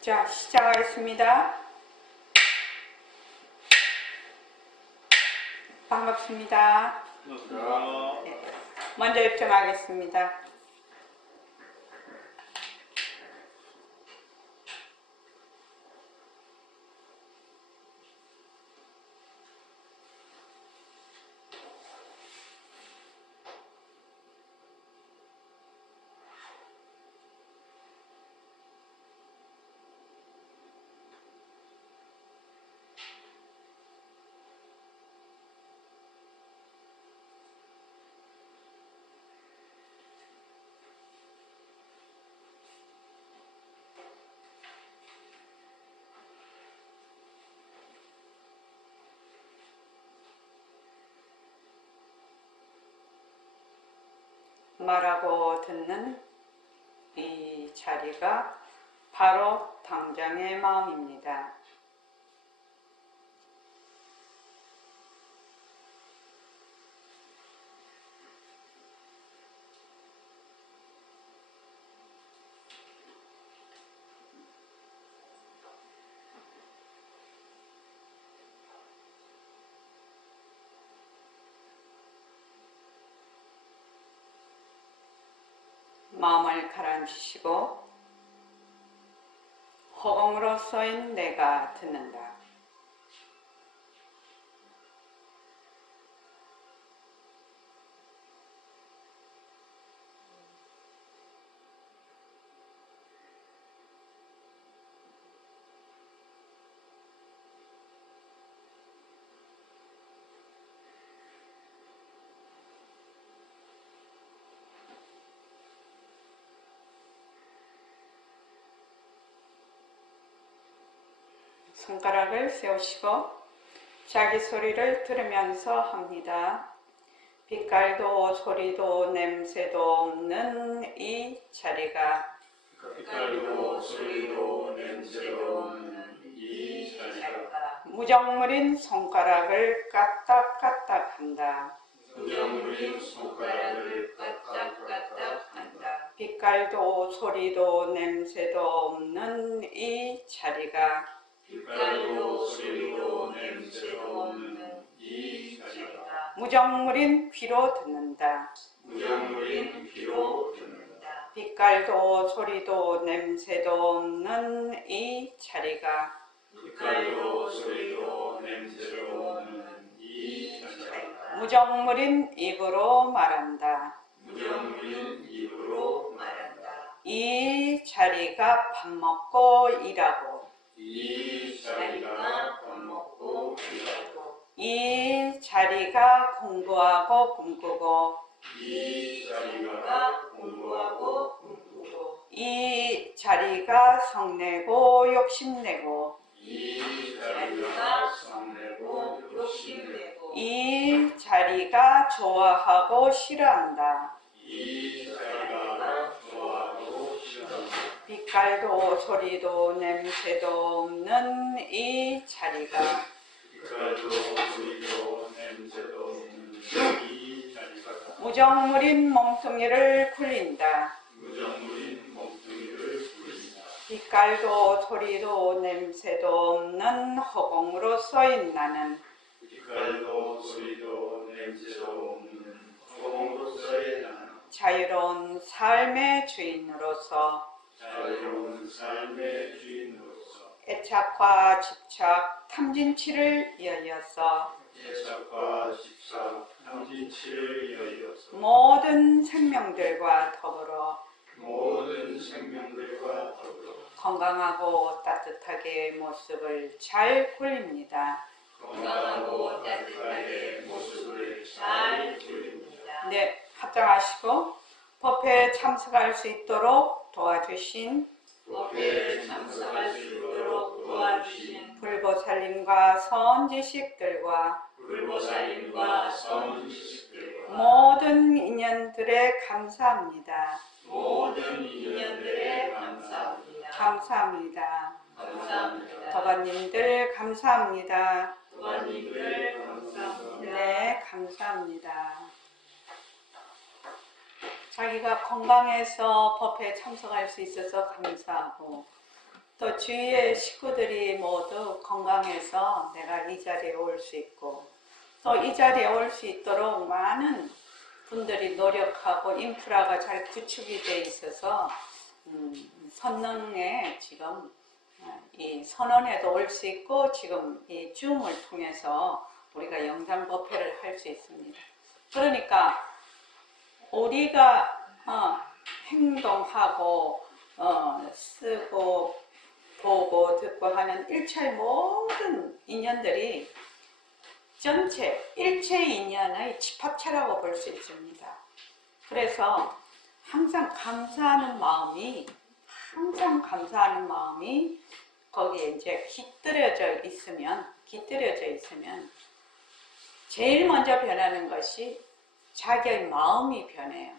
자, 시작하겠습니다. 반갑습니다. 네, 먼저 입장하겠습니다. 말하고 듣는 이 자리가 바로 당장의 마음입니다. 마음을 가라앉히시고 허공으로 쏘인 내가 듣는다. 손가락을 세우시고 자기 소리를 들으면서 합니다. 빛깔도 소리도 냄새도 없는 이 자리가 빛깔도 소리도 냄새도 없는 이 자리가 무정물인 손가락을 까딱까딱 한다. 무정물인 손가락을 까딱까딱 한다. 빛깔도 소리도 냄새도 없는 이 자리가 빛깔도 소리도 냄새도 없는 이 자리가 무정물인 귀로 듣는다. 무정물인 귀로 듣는다. 빛깔도 소리도 냄새도 없는 이 자리가 빛깔도 소리도 냄새도 없는 이 자리가 무정물인 입으로 말한다. 무정물인 입으로 말한다. 이 자리가 밥 먹고 일하고 이 자리가 밥 먹고 일하고 이 자리가 공부하고 꿈꾸고 이 자리가 공부하고 꿈꾸고 이 자리가 성내고 욕심내고 이 자리가 성내고 욕심내고 이 자리가 좋아하고 싫어한다. 이 자리가 좋아하고 싫어한다. 빛깔도 소리도 냄새도 없는 이 자리가 빛깔도 소리도 냄새도 없는 이 자리가 무정물인 몸뚱이를 굴린다. 무정물인 몸뚱이를 굴린다. 빛깔도 소리도 냄새도 없는 허공으로 쏘인 나는 빛깔도 소리도 냄새도 없는 허공으로서의 나는 자유로운 삶의 주인으로서 자유로운 삶의 주인으로서 애착과 집착, 탐진치를 이어서 애착과 집착, 탐진치를 이어서 모든 생명들과 더불어 모든 생명들과 더불어 건강하고 따뜻하게 모습을 잘 굴립니다. 건강하고 따뜻하게 모습을 잘 굴립니다. 네, 합장하시고 법회에 참석할 수 있도록 도와주신 법회에 참석할 수 있도록 도와주신 불보살님과 선지식들과 불보살님과 선지식들과 모든 인연들에 감사합니다. 모든 인연들에 감사합니다. 감사합니다. 감사합니다. 도반님들 감사합니다. 도반님들 감사합니다. 네, 감사합니다. 자기가 건강해서 법회에 참석할 수 있어서 감사하고 또 주위의 식구들이 모두 건강해서 내가 이 자리에 올 수 있고 또 이 자리에 올 수 있도록 많은 분들이 노력하고 인프라가 잘 구축이 돼 있어서 선릉에 지금 이 선원에도 올 수 있고 지금 이 줌을 통해서 우리가 영상 법회를 할 수 있습니다. 그러니까 우리가 행동하고 쓰고 보고 듣고 하는 일체의 모든 인연들이 전체 일체 인연의 집합체라고 볼 수 있습니다. 그래서 항상 감사하는 마음이 거기에 이제 깃들여져 있으면 제일 먼저 변하는 것이 자기의 마음이 변해요.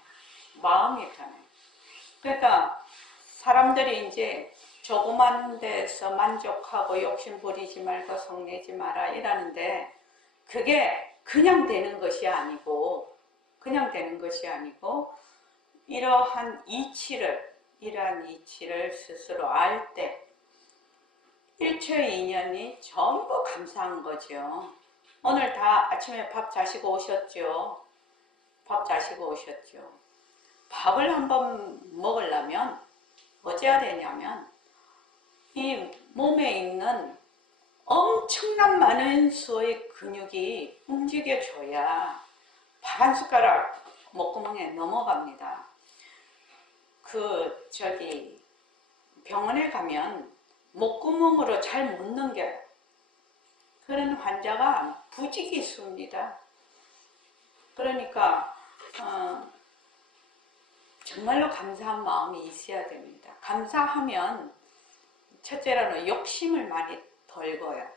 그러니까 사람들이 이제 조그만 데서 만족하고 욕심 부리지 말고 성내지 마라 이라는데 그게 그냥 되는 것이 아니고 이러한 이치를 스스로 알 때 일체의 인연이 전부 감사한 거죠. 오늘 다 아침에 밥 자시고 오셨죠? 밥을 한번 먹으려면 어째야 되냐면 이 몸에 있는 엄청난 많은 수의 근육이 움직여줘야 밥 한 숟가락 목구멍에 넘어갑니다. 병원에 가면 목구멍으로 잘 못 넘겨요. 그런 환자가 부지기수입니다. 그러니까 정말로 감사한 마음이 있어야 됩니다. 감사하면 첫째로는 욕심을 많이 덜고요.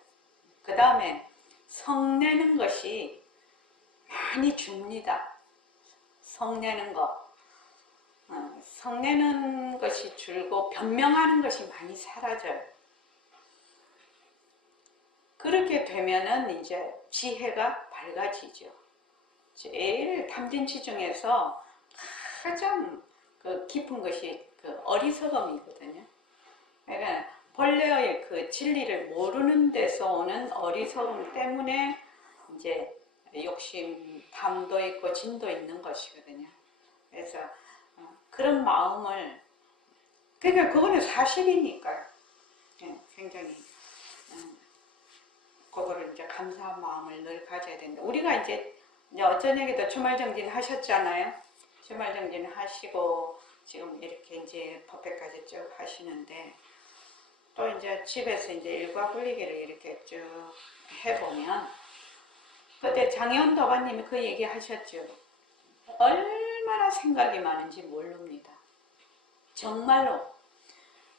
그 다음에 성내는 것이 많이 줍니다. 성내는 것이 줄고 변명하는 것이 많이 사라져요. 그렇게 되면은 이제 지혜가 밝아지죠. 제일 탐진치 중에서 가장 깊은 것이 어리석음이거든요. 그러니까 본래의 그 진리를 모르는 데서 오는 어리석음 때문에 이제 욕심, 탐도 있고 진도 있는 것이거든요. 그래서 그런 마음을 그러니까 그거는 사실이니까요. 굉장히 그거를 이제 감사한 마음을 늘 가져야 된다. 우리가 이제 어쩌냐기도 주말정진 하셨잖아요. 주말정진 하시고 지금 이렇게 이제 법회까지 쭉 하시는데 또 이제 집에서 이제 일과 분리기를 이렇게 쭉 해보면 그때 장혜원 도반님이 그 얘기 하셨죠. 얼마나 생각이 많은지 모릅니다. 정말로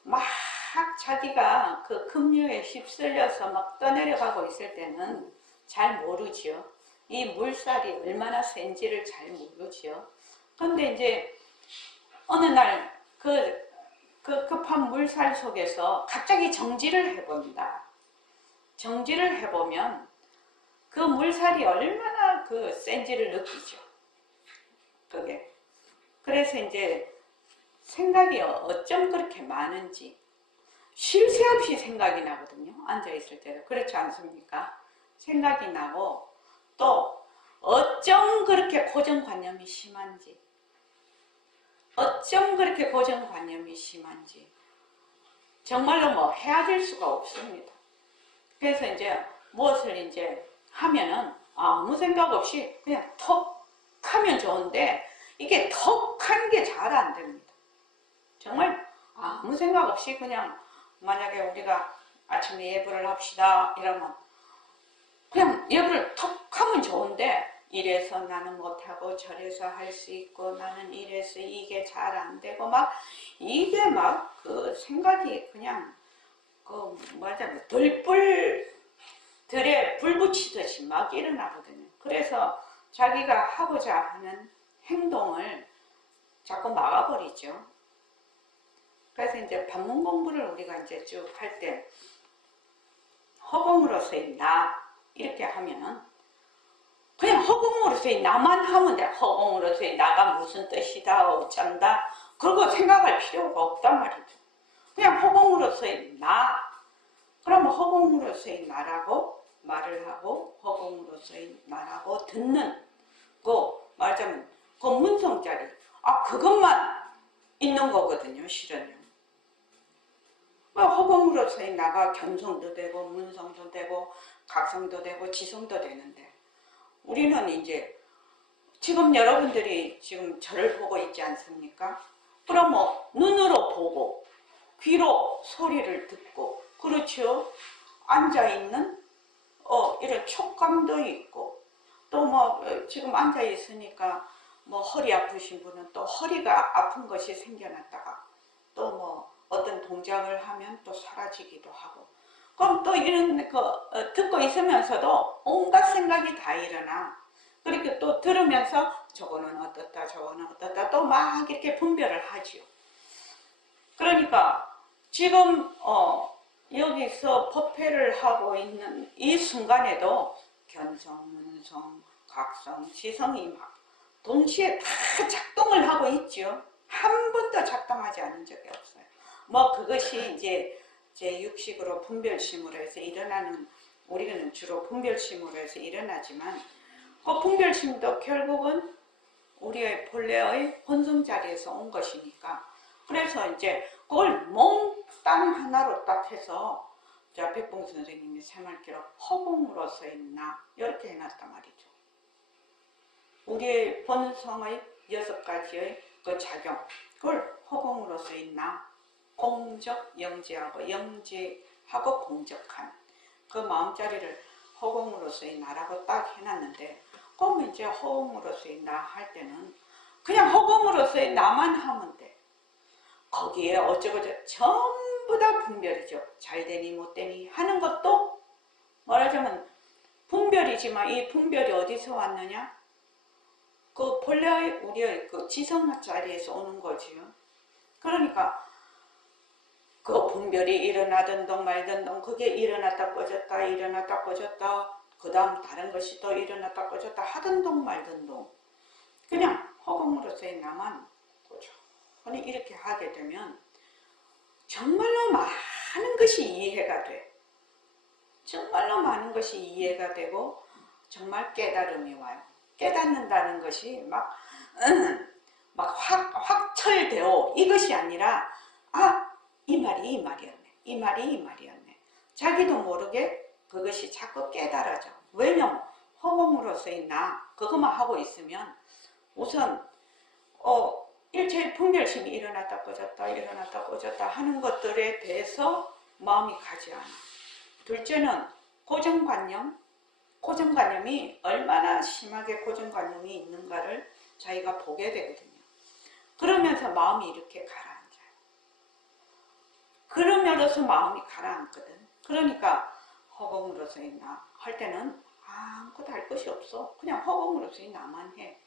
막 자기가 그 급류에 휩쓸려서 막 떠내려가고 있을 때는 잘 모르지요. 이 물살이 얼마나 센지를 잘 모르지요. 그런데 이제 어느 날 그 급한 물살 속에서 갑자기 정지를 해본다. 정지를 해보면 그 물살이 얼마나 그 센지를 느끼죠. 그게. 그래서 이제 생각이 어쩜 그렇게 많은지 쉴 새 없이 생각이 나거든요. 앉아있을 때도. 그렇지 않습니까? 생각이 나고 또 어쩜 그렇게 고정관념이 심한지 정말로 뭐 헤아릴 수가 없습니다. 그래서 이제 무엇을 이제 하면은 아무 생각 없이 그냥 턱 하면 좋은데 이게 턱 하는 게 잘 안 됩니다. 정말 아무 생각 없이 그냥 만약에 우리가 아침에 예불을 합시다 이러면 그냥 예불을 턱 하면 좋은데 이래서 나는 못하고 저래서 할 수 있고 나는 이래서 이게 잘 안 되고 막 이게 막 그 생각이 그냥 그 뭐냐면 들에 불 붙이듯이 막 일어나거든요. 그래서 자기가 하고자 하는 행동을 자꾸 막아버리죠. 그래서 이제 법문 공부를 우리가 이제 쭉 할 때 허공으로서의 나 이렇게 하면은 그냥 허공으로서의 나만 하면 돼. 허공으로서의 나가 무슨 뜻이다 어쩐다 그런 거 생각할 필요가 없단 말이죠. 그냥 허공으로서 허공으로서의 나. 그럼 허공으로서의 나라고 말을 하고 허공으로서의 나라고 듣는 거 말하자면 그 문성자리. 그것만 있는 거거든요. 실은요. 허공으로서의 나가 견성도 되고 문성도 되고 각성도 되고 지성도 되는데 우리는 이제 지금 여러분들이 지금 저를 보고 있지 않습니까? 그럼 눈으로 보고 귀로 소리를 듣고 그렇죠. 앉아있는 이런 촉감도 있고 또 지금 앉아있으니까 허리 아프신 분은 또 허리가 아픈 것이 생겨났다가 또 어떤 동작을 하면 또 사라지기도 하고 그럼 또 이런 거 듣고 있으면서도 온갖 생각이 다 일어나. 그렇게 또 들으면서 저거는 어떻다 저거는 어떻다 또 막 이렇게 분별을 하지요. 그러니까 지금 여기서 법회를 하고 있는 이 순간에도 견성, 문성, 각성, 지성이 막 동시에 다 작동을 하고 있죠. 한 번도 작동하지 않은 적이 없어요. 그것이 이제 제 육식으로 분별심으로 해서 일어나는 우리는 주로 분별심으로 해서 일어나지만 그 분별심도 결국은 우리의 본래의 본성 자리에서 온 것이니까 그래서 이제 그걸 몽땅 하나로 딱 해서 백봉 선생님이 새말기록 허공으로서의 나 이렇게 해놨단 말이죠. 우리의 본성의 6가지의 그 작용 그걸 허공으로서의 나 공적 영지하고 영지하고 공적한 그 마음자리를 허공으로서의 나라고 딱 해놨는데 그럼 이제 허공으로서의 나 할 때는 그냥 허공으로서의 나만 하면 돼. 거기에 어쩌고저쩌고 전부 다 분별이죠. 잘되니 못되니 하는 것도 말하자면 분별이지만 이 분별이 어디서 왔느냐? 그 본래의 우리의 그 지성 자리에서 오는 거지요. 그러니까 그 분별이 일어나든 동 말든 동 그게 일어났다 꺼졌다 일어났다 꺼졌다 그 다음 다른 것이 또 일어났다 꺼졌다 하든 동 말든 동 그냥 허공으로서의 나만 꾸준히 이렇게 하게 되면 정말로 많은 것이 이해가 돼. 정말로 많은 것이 이해가 되고 정말 깨달음이 와요. 깨닫는다는 것이 막 확철되어 이것이 아니라 이 말이 이 말이었네. 이 말이 이 말이었네. 자기도 모르게 그것이 자꾸 깨달아져. 왜냐면 허공으로서의 나 그것만 하고 있으면 우선 일체의 분별심이 일어났다 꺼졌다 일어났다 꺼졌다 하는 것들에 대해서 마음이 가지 않아. 둘째는 고정관념이 얼마나 심하게 고정관념이 있는가를 자기가 보게 되거든요. 그러면서 마음이 이렇게 가라앉아요. 그러면서 마음이 가라앉거든. 그러니까 허공으로서의 나 할 때는 아무것도 할 것이 없어. 그냥 허공으로서의 나만 해.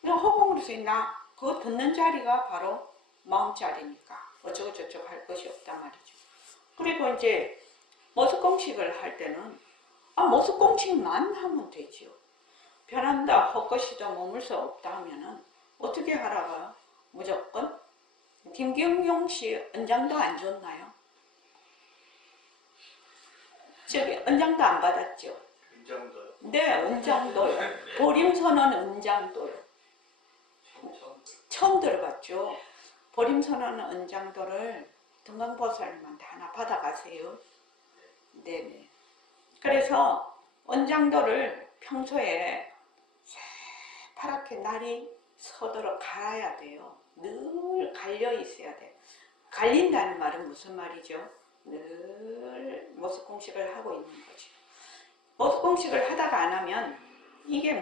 그냥 허공으로서의 나 그거 듣는 자리가 바로 마음 자리니까 어쩌고저쩌고 할 것이 없단 말이죠. 그리고 이제 모습공식을 할 때는 모습공식만 하면 되지요. 변한다, 헛것이다, 머물 수 없다 하면은 어떻게 하라고요? 무조건? 김경용 씨 은장도 안 줬나요? 저기 은장도 안 받았죠? 은장도요? 네, 은장도요. 보림선언 은장도요. 처음 들어봤죠? 보림선언 은장도를 등강보살님한테 하나 받아가세요. 네네. 그래서 은장도를 평소에 새파랗게 날이 서도록 갈아야 돼요. 늘 갈려 있어야 돼. 갈린다는 말은 무슨 말이죠? 늘 모습공식을 하고 있는 거죠. 모습공식을 하다가 안 하면 이게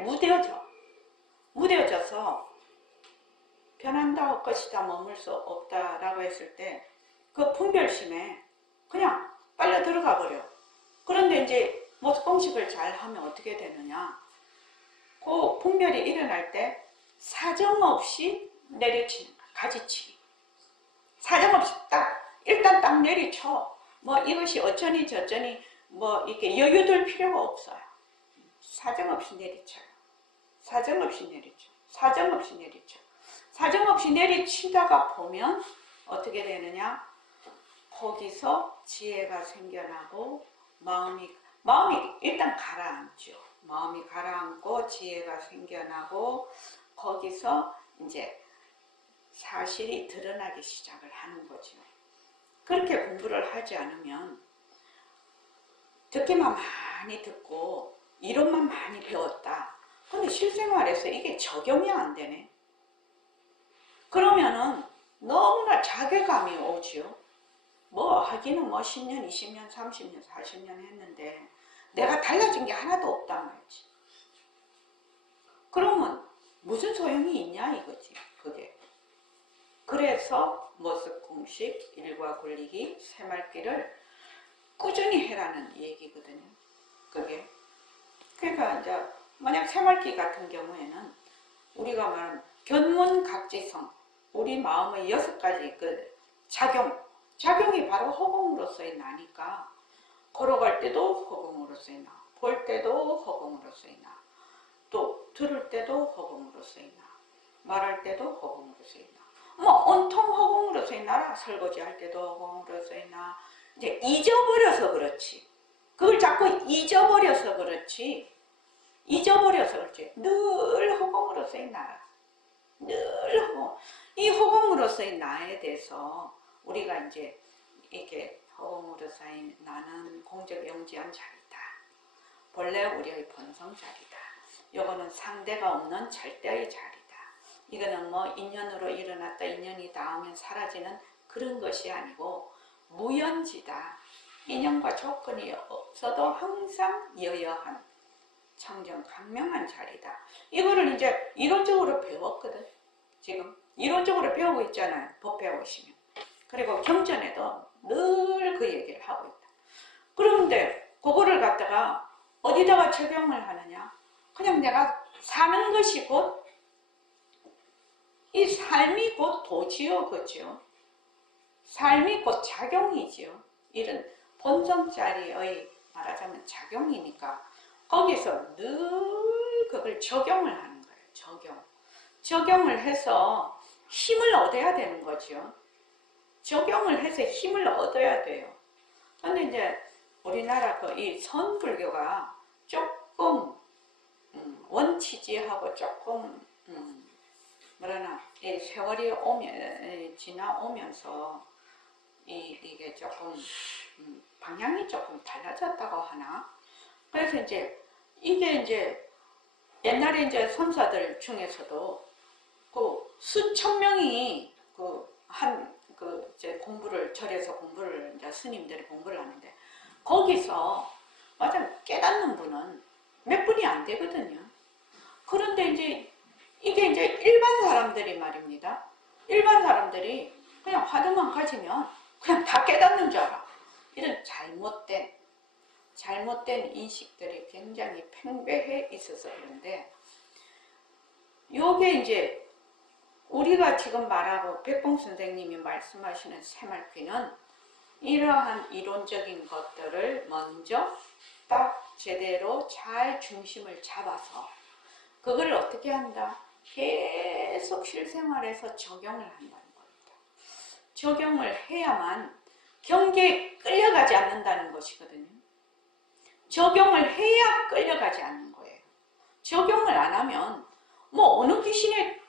무뎌져서 변한다 할 것이다 머물 수 없다라고 했을 때 그 분별심에 그냥 빨려 들어가 버려. 그런데 이제 모습공식을 잘 하면 어떻게 되느냐? 그 분별이 일어날 때 사정없이 내려치는 거야. 가지치기. 사정없이 일단 딱 내리쳐. 이것이 어쩌니 저쩌니 이렇게 여유될 필요가 없어요. 사정없이 내리쳐요. 사정없이 내리쳐. 사정없이 내리쳐. 사정없이 내리치다가 보면 어떻게 되느냐? 거기서 지혜가 생겨나고 마음이 일단 가라앉죠. 마음이 가라앉고 지혜가 생겨나고 거기서 이제 사실이 드러나기 시작을 하는 거죠. 그렇게 공부를 하지 않으면 듣기만 많이 듣고 이론만 많이 배웠다. 근데 실생활에서 이게 적용이 안 되네. 그러면은 너무나 자괴감이 오죠. 뭐 하기는 뭐 10년, 20년, 30년, 40년 했는데 내가 달라진 게 하나도 없단 말이지. 그러면 무슨 소용이 있냐 이거지 그게. 그래서 모습 공식, 일과 굴리기, 새말기를 꾸준히 해라는 얘기거든요. 그게. 그러니까 이제 만약 새말기 같은 경우에는 우리가 말하는 견문각지성, 우리 마음의 6가지 그 작용이 바로 허공으로서의 나니까 걸어갈 때도 허공으로서의 나, 볼 때도 허공으로서의 나, 또 들을 때도 허공으로서의 나, 말할 때도 허공으로서의 나. 뭐 온통 허공으로서의 나라. 설거지 할 때도 허공으로서의 나. 이제 잊어버려서 그렇지. 그걸 자꾸 잊어버려서 그렇지. 늘 허공으로서의 나라. 늘 허공. 이 허공으로서의 나에 대해서 우리가 이제 이렇게 허공으로서의 나는 공적 영지한 자리다. 본래 우리의 본성 자리다. 요거는 상대가 없는 절대의 자리다. 이거는 뭐 인연으로 일어났다 인연이 닿으면 사라지는 그런 것이 아니고 무연지다. 인연과 조건이 없어도 항상 여여한 청정 강명한 자리다. 이거를 이제 이론적으로 배웠거든. 지금 이론적으로 배우고 있잖아요. 법 배우시면. 그리고 경전에도 늘 그 얘기를 하고 있다. 그런데 그거를 갖다가 어디다가 적용을 하느냐? 그냥 내가 사는 것이 곧 이 삶이 곧 도지요, 그죠? 삶이 곧 작용이지요. 이런 본성자리의 말하자면 작용이니까 거기서 늘 그걸 적용을 하는 거예요. 적용을 해서 힘을 얻어야 되는 거죠. 적용을 해서 힘을 얻어야 돼요. 근데 이제 우리나라 이 선불교가 조금 원치지하고 조금 이 세월이 지나오면서 이게 조금 방향이 조금 달라졌다고 하나. 그래서 이게 이제 옛날에 이제 선사들 중에서도 그 수천 명이 이제 절에서 공부를 이제 스님들이 공부를 하는데 거기서 맞아 깨닫는 분은 몇 분이 안 되거든요. 그런데 이게 이제 일반 사람들이 말입니다. 일반 사람들이 그냥 화두만 가지면 그냥 다 깨닫는 줄 알아. 이런 잘못된 인식들이 굉장히 팽배해 있어서 그런데 요게 이제 우리가 지금 말하고 백봉 선생님이 말씀하시는 새말귀는 이러한 이론적인 것들을 먼저 딱 제대로 잘 중심을 잡아서 그걸 어떻게 한다? 계속 실생활에서 적용을 한다는 겁니다. 적용을 해야만 경계에 끌려가지 않는다는 것이거든요. 적용을 해야 끌려가지 않는 거예요. 적용을 안 하면 뭐 어느 귀신에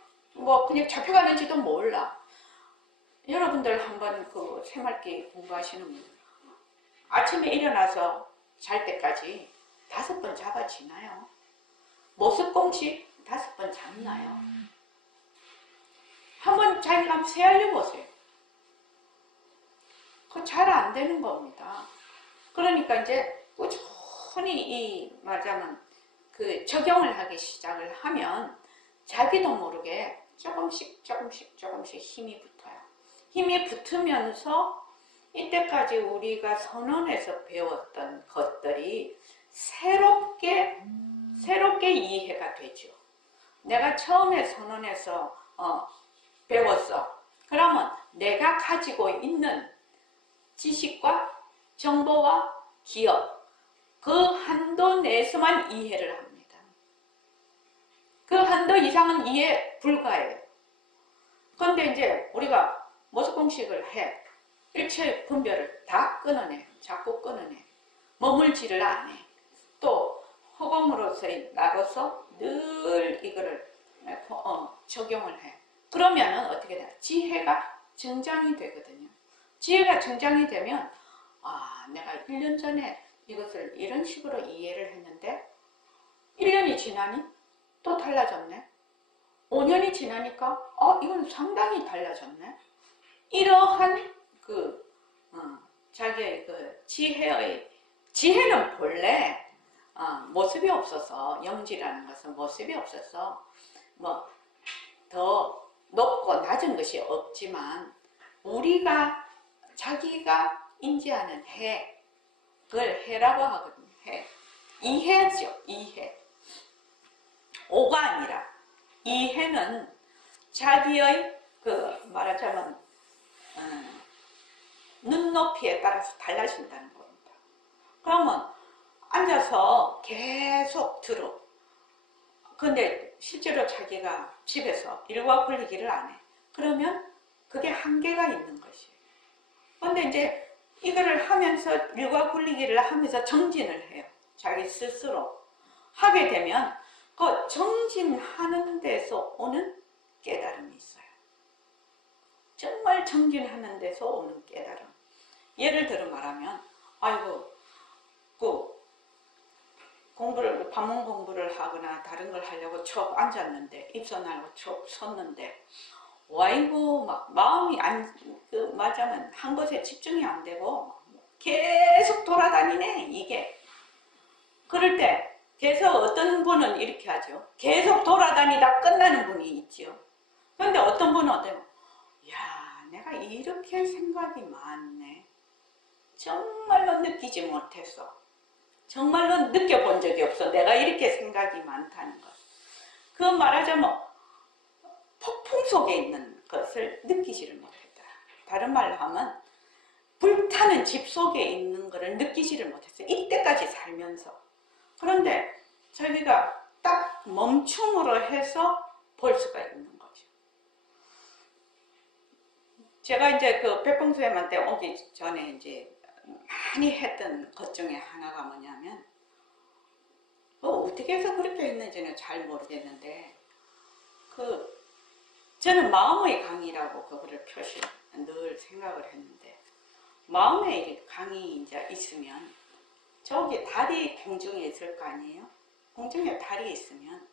그냥 잡혀가는지도 몰라. 여러분들 한번 그 새말기 공부하시는 분 아침에 일어나서 잘 때까지 5번 잡아지나요? 모습공식 5번 잡나요? 한번 자기가 한번 세알려 보세요. 그거 잘 안 되는 겁니다. 그러니까 이제 꾸준히 말하자면 그 적용을 하기 시작을 하면 자기도 모르게 조금씩 힘이 붙어요. 힘이 붙으면서 이때까지 우리가 선언해서 배웠던 것들이 새롭게 이해가 되죠. 내가 처음에 선언해서 배웠어. 그러면 내가 가지고 있는 지식과 정보와 기억, 그 한도 내에서만 이해를 합니다. 그 한도 이상은 이해 불가해요. 그런데 이제 우리가 모습공식을 해. 일체 분별을 다 끊어내. 자꾸 끊어내. 머물지를 않아. 또 허공으로서의 나로서 늘 이거를 적용을 해. 그러면은 어떻게 돼? 지혜가 증장이 되거든요. 지혜가 증장이 되면 내가 1년 전에 이것을 이런 식으로 이해를 했는데 1년이 지나니 또 달라졌네. 5년이 지나니까 이건 상당히 달라졌네. 이러한 자기의 지혜는 본래 모습이 없어서, 영지라는 것은 모습이 없어서 뭐 더 높고 낮은 것이 없지만 우리가 자기가 인지하는 그걸 해라고 하거든요. 이해죠. 이해. 오가 아니라 이해는 자기의 말하자면 눈높이에 따라서 달라진다는 겁니다. 그러면 앉아서 계속 들어. 근데 실제로 자기가 집에서 일과 굴리기를 안 해. 그러면 그게 한계가 있는 것이에요. 근데 이제 이거를 하면서 일과 굴리기를 하면서 정진을 해요. 자기 스스로 하게 되면 그 정진하는 데서 오는 깨달음이 있어요. 정말 정진하는 데서 오는 깨달음. 예를 들어 말하면 반문 공부를 하거나 다른 걸 하려고 쭉 앉았는데 입선하고 쭉 섰는데 막 마음이 맞으면 한 것에 집중이 안 되고 계속 돌아다니네 이게. 그럴 때 계속 어떤 분은 이렇게 하죠. 계속 돌아다니다 끝나는 분이 있죠. 그런데 어떤 분은 내가 이렇게 생각이 많네. 정말로 느끼지 못했어. 정말로 느껴본 적이 없어. 내가 이렇게 생각이 많다는 것. 그 말하자면 폭풍 속에 있는 것을 느끼지를 못했다. 다른 말로 하면 불타는 집 속에 있는 것을 느끼지를 못했어. 이때까지 살면서. 그런데 자기가 딱 멈춤으로 해서 볼 수가 있는 거죠. 제가 이제 백봉수님한테 오기 전에 이제 많이 했던 것 중에 하나가 뭐냐면 어떻게 해서 그렇게 했는지는 잘 모르겠는데 저는 마음의 강이라고 그거를 늘 생각을 했는데 마음의 강이 이제 있으면 저기 달이 공중에 있을 거 아니에요? 공중에 달이 있으면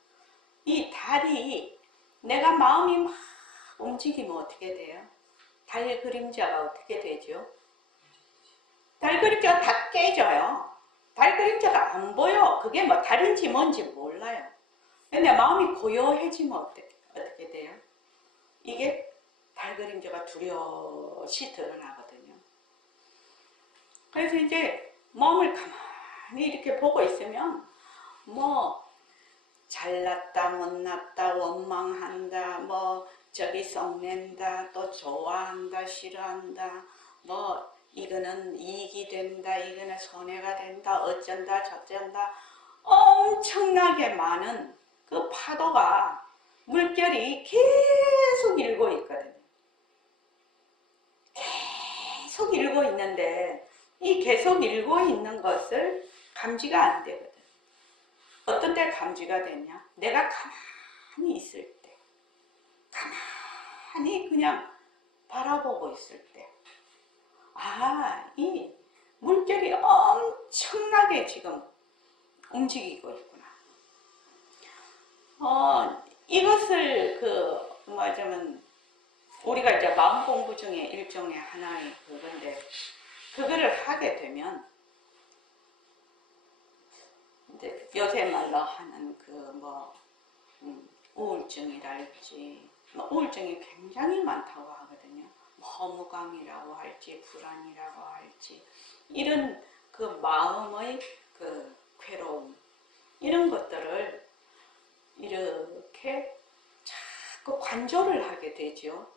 이 달이 내가 마음이 막 움직이면 어떻게 돼요? 달 그림자가 어떻게 되죠? 달 그림자가 다 깨져요. 달 그림자가 안 보여. 그게 뭐 달인지 뭔지 몰라요. 근데 마음이 고요해지면 어떻게 돼요? 이게 달 그림자가 두려시 드러나거든요. 그래서 이제 마음을 가만히 이렇게 보고 있으면 잘났다 못났다 원망한다 저기 썩낸다 또 좋아한다 싫어한다 이거는 이익이 된다 이거는 손해가 된다 어쩐다 저쩐다 엄청나게 많은 그 파도가 물결이 계속 일고 있거든요. 계속 일고 있는데 이 계속 일고 있는 것을 감지가 안 되거든. 어떤 때 감지가 되냐? 내가 가만히 있을 때, 가만히 그냥 바라보고 있을 때, 이 물결이 엄청나게 지금 움직이고 있구나. 이것을 말하자면 우리가 이제 마음 공부 중에 일종의 하나의 그건데 그거를 하게 되면 이제 요새 말로 하는 우울증이랄지 우울증이 굉장히 많다고 하거든요. 허무감이라고 할지 불안이라고 할지 이런 마음의 괴로움 이런 것들을 이렇게 자꾸 관조를 하게 되죠.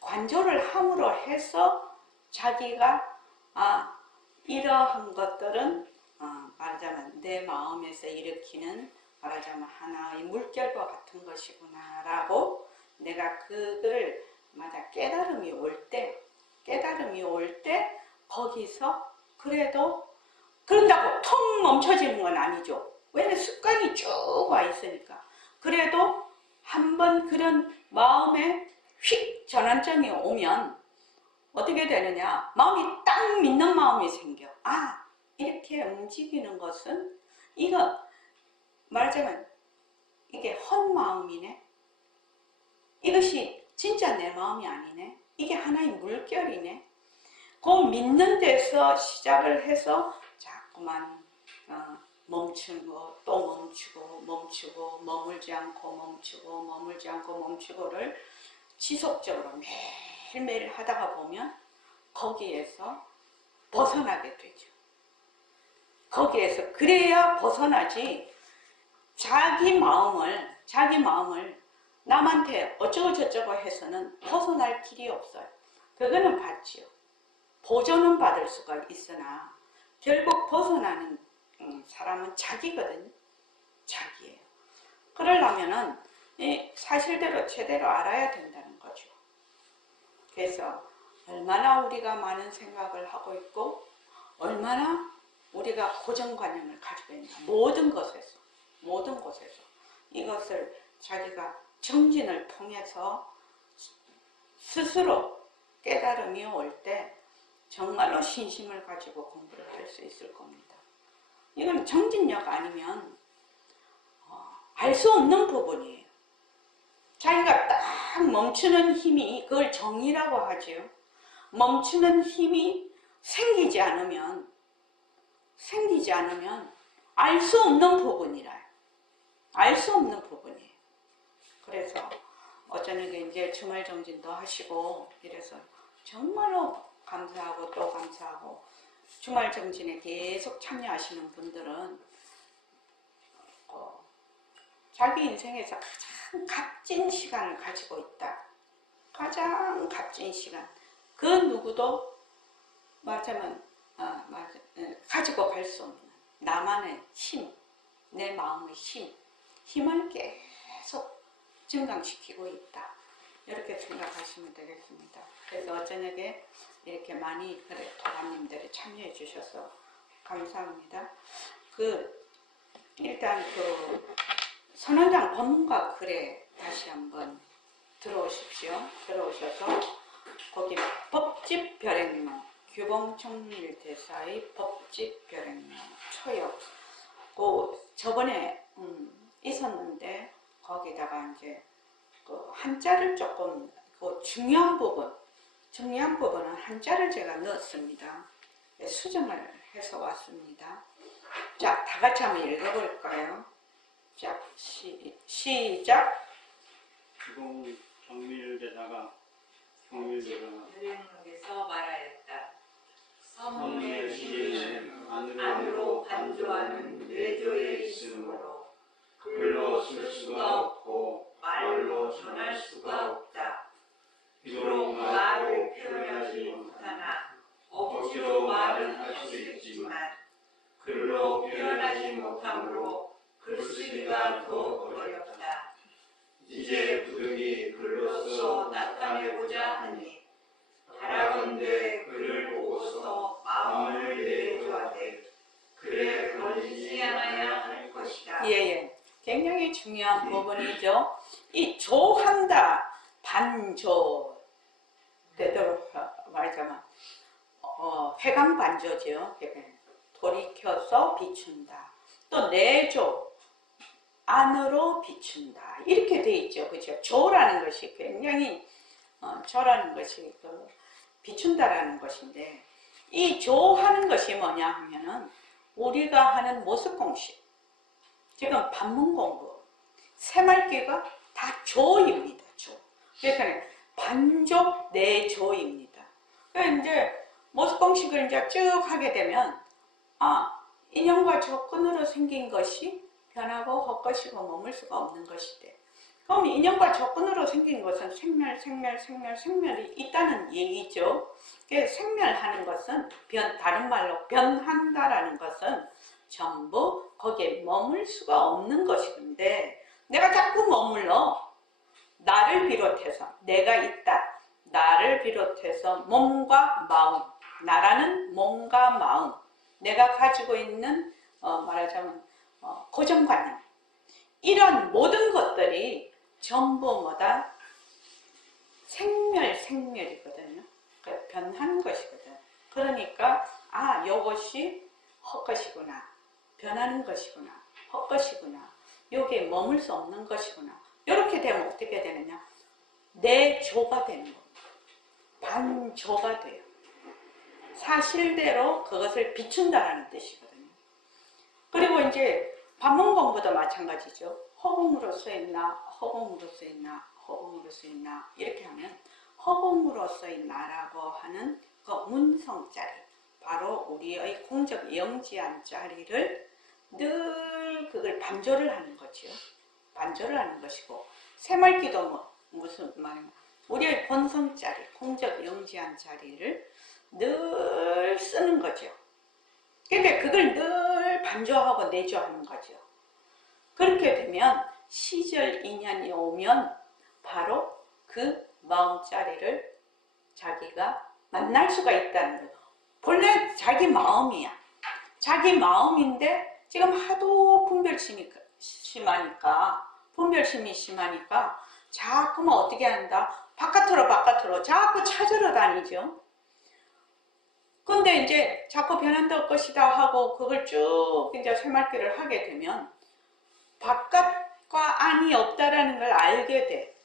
관조를 함으로 해서 자기가 이러한 것들은 말하자면 내 마음에서 일으키는 말하자면 하나의 물결과 같은 것이구나 라고 내가 그거를 깨달음이 올 때 깨달음이 올 때 거기서 그래도 그런다고 텅 멈춰지는 건 아니죠. 왜냐면 습관이 쭉 와 있으니까. 그래도 한번 그런 마음에 휙 전환점이 오면 어떻게 되느냐, 마음이 딱 믿는 마음이 생겨. 아, 이렇게 움직이는 것은 이거 말하자면 이게 헛마음이네, 이것이 진짜 내 마음이 아니네, 이게 하나의 물결이네. 그 믿는 데서 시작을 해서 자꾸만 멈추고 또 멈추고 멈추고 머물지 않고 멈추고 머물지 않고 멈추고를 지속적으로 매일매일 하다가 보면 거기에서 벗어나게 되죠. 거기에서 그래야 벗어나지. 자기 마음을 남한테 어쩌고 저쩌고 해서는 벗어날 길이 없어요. 그거는 받지요. 보조는 받을 수가 있으나 결국 벗어나는 사람은 자기거든요. 자기예요. 그러려면은 사실대로 제대로 알아야 된다는 거죠. 그래서 얼마나 우리가 많은 생각을 하고 있고 얼마나 우리가 고정관념을 가지고 있나, 모든 곳에서 이것을 자기가 정진을 통해서 스스로 깨달음이 올 때 정말로 신심을 가지고 공부를 할 수 있을 겁니다. 이건 정진력 아니면 알 수 없는 부분이에요. 자기가 딱 멈추는 힘이, 그걸 정이라고 하지요. 멈추는 힘이 생기지 않으면 알 수 없는 부분이라요. 알 수 없는 부분이에요. 그래서 어쩌니까 이제 주말 정진도 하시고 이래서 정말로 감사하고 또 감사하고, 주말 정진에 계속 참여하시는 분들은 자기 인생에서 가장 값진 시간을 가지고 있다. 가장 값진 시간. 그 누구도 말하자면 가지고 갈 수 없는 나만의 힘, 내 마음의 힘을 계속 증강시키고 있다. 이렇게 생각하시면 되겠습니다. 그래서 어저녁에 이렇게 많이 도감님들이 참여해 주셔서 감사합니다. 일단 선원장 법문과 글에 다시 한번 들어오셔서 거기 법집 별행론, 규봉청밀대사의 법집 별행론 초역, 저번에 있었는데 거기다가 이제 한자를 조금 중요한 부분은 한자를 제가 넣었습니다. 수정을 해서 왔습니다. 자, 다 같이 한번 읽어볼까요? 자, 시작. 규봉 경밀대사가 유행록에서 말하였다. 성의 시에는 안으로 반조하는 뇌조에 있으므로 글로 쓸 수가 없고 말로 전할 수가 없다. 비록 말을 표현하지 못하나 억지로 말은 할 수 있지만 글로 표현하지 못함으로 글쓰기가 더 어렵다. 이제 부득이 글로써 나타내고자 하니 바라건대 글을 보고서 마음을 내조하되 글에 걸리지 않아야 할 것이다. 예. 굉장히 중요한 부분이죠. 이 조한다, 반조 되도록 말하자면 회광반조죠. 돌이켜서 비춘다. 또 내조, 안으로 비춘다. 이렇게 돼 있죠. 그죠? 조라는 것이 굉장히 조라는 것이 비춘다라는 것인데, 이 조하는 것이 뭐냐 하면은 우리가 하는 모습공식, 지금 반문 공부, 새말귀가 다 조입니다. 조. 그러니까 반조, 내조입니다. 그러니까 이제 모습공식을 이제 쭉 하게 되면 인연과 조건으로 생긴 것이 변하고 헛것이고 머물 수가 없는 것이대. 그럼 인연과 조건으로 생긴 것은 생멸이 있다는 얘기죠. 생멸하는 것은 다른 말로 변한다라는 것은 전부 거기에 머물 수가 없는 것인데, 내가 자꾸 머물러 나를 비롯해서 내가 있다, 나를 비롯해서 몸과 마음, 나라는 몸과 마음, 내가 가지고 있는 말하자면 고정관념, 이런 모든 것들이 전부 뭐다? 생멸이거든요. 그러니까 변하는 것이거든. 그러니까 요것이 헛것이구나, 변하는 것이구나, 헛것이구나, 여기에 머물 수 없는 것이구나. 이렇게 되면 어떻게 되느냐? 내조가 되는 겁니다. 반조가 돼요. 사실대로 그것을 비춘다라는 뜻이거든요. 그리고 이제 반문 공부도 마찬가지죠. 허공으로 쓰였나, 허공으로 쓰였나, 허공으로 쓰였나, 이렇게 하면 허공으로 쓰였나라고 하는 그 문성자리, 바로 우리의 공적 영지한 자리를 늘 그걸 반조를 하는 거죠. 반조를 하는 것이고, 새말기도 무슨 말이냐, 우리의 본성자리, 공적 영지한 자리를 늘 쓰는 거죠. 그러니까 그걸 늘 반조하고 내조하는 거죠. 그렇게 되면 시절 인연이 오면 바로 그 마음자리를 자기가 만날 수가 있다는 거예요. 본래 자기 마음이야. 자기 마음인데 지금 하도 분별심이 심하니까 자꾸만 어떻게 한다? 바깥으로 자꾸 찾으러 다니죠. 근데 이제 자꾸 변한다 것이다 하고 그걸 쭉 이제 쇠말기를 하게 되면 바깥과 안이 없다라는 걸 알게 돼.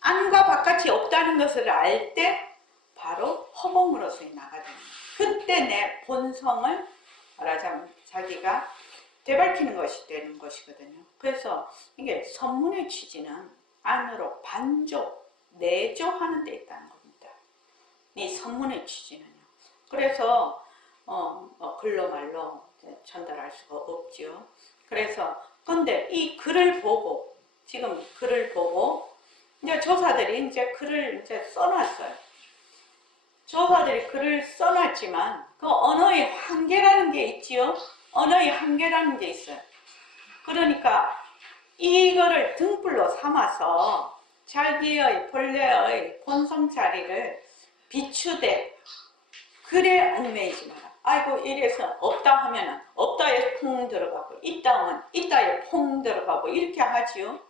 안과 바깥이 없다는 것을 알 때 바로 허공으로서 나가게 됩니다. 그때 내 본성을 말하자면 자기가 되밟히는 것이 되는 것이거든요. 그래서 이게 선문의 취지는 안으로 반조, 내조하는 데 있다는 겁니다. 이 선문의 취지는요. 그래서 글로 말로 전달할 수가 없죠. 그래서 근데 이 글을 보고 지금 글을 보고 이제 조사들이 이제 글을 이제 써놨어요. 조사들이 글을 써놨지만 그 언어의 한계라는 게 있지요. 언어의 한계라는 게 있어요. 그러니까 이거를 등불로 삼아서 자기의 본래의 본성 자리를 비추되 글에 얽매이지 마라. 아이고 이래서 없다 하면은 없다에 퐁 들어가고 있다 하면 있다에 퐁 들어가고 이렇게 하지요.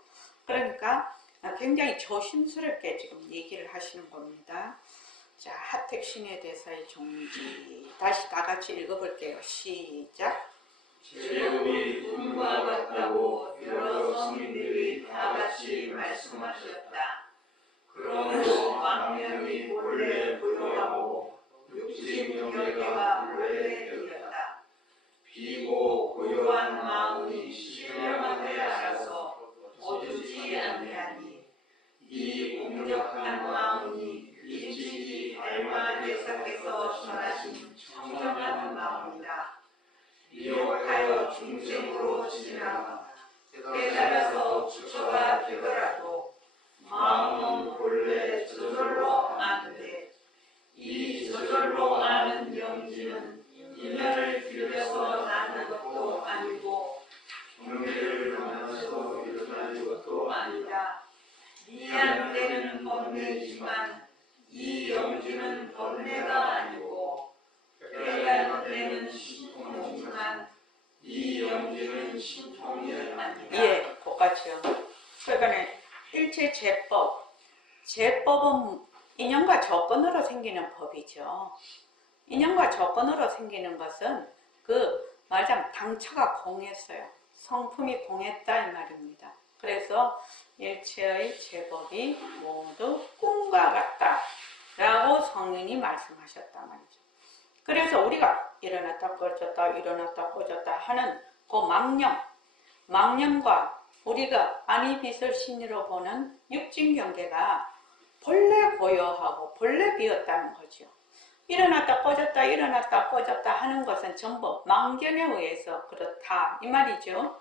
그러니까 굉장히 조심스럽게 지금 얘기를 하시는 겁니다. 자, 하택신의 대사의 종지 다시 다 같이 읽어볼게요. 시작. 제법이 꿈과 같다고 여러 성인들이 다 같이 말씀하셨다. 그러므로 망념이 본래 고요하고 육신 경계가 본래 되었다. 비고 고요한 마음이 신령하게 알아서 어두지 아니하니 이 공격한 마음이 일찍이 알마 대사께서 전하신 청정한 마음이다. 미혹하여 중생으로 지나가 깨달아서 주처가 되더라도 마음은 본래 저절로 아는데 이 저절로 아는 영지는 인연을 빌려서 나는 것도 아니고 경계를 만나서 일어나는 것도 아니다. 미안되는 번뇌이지만 이 영지는 번뇌가 아니고 깨달은 데는 신통이지만 이 영지는 신통이 아니다. 예, 똑같죠. 그러니까 일체 제법은 인연과 조건으로 생기는 법이죠. 인연과 조건으로 생기는 것은 말하자면 당처가 공했어요. 성품이 공했다 이 말입니다. 그래서 일체의 제법이 모두 꿈과 같다 라고 성인이 말씀하셨단 말이죠. 그래서 우리가 일어났다 꺼졌다 하는 그 망념과 우리가 안이빛을 신으로 보는 육진경계가 본래 고요하고 본래 비었다는 거죠. 일어났다 꺼졌다 하는 것은 전부 망견에 의해서 그렇다 이 말이죠.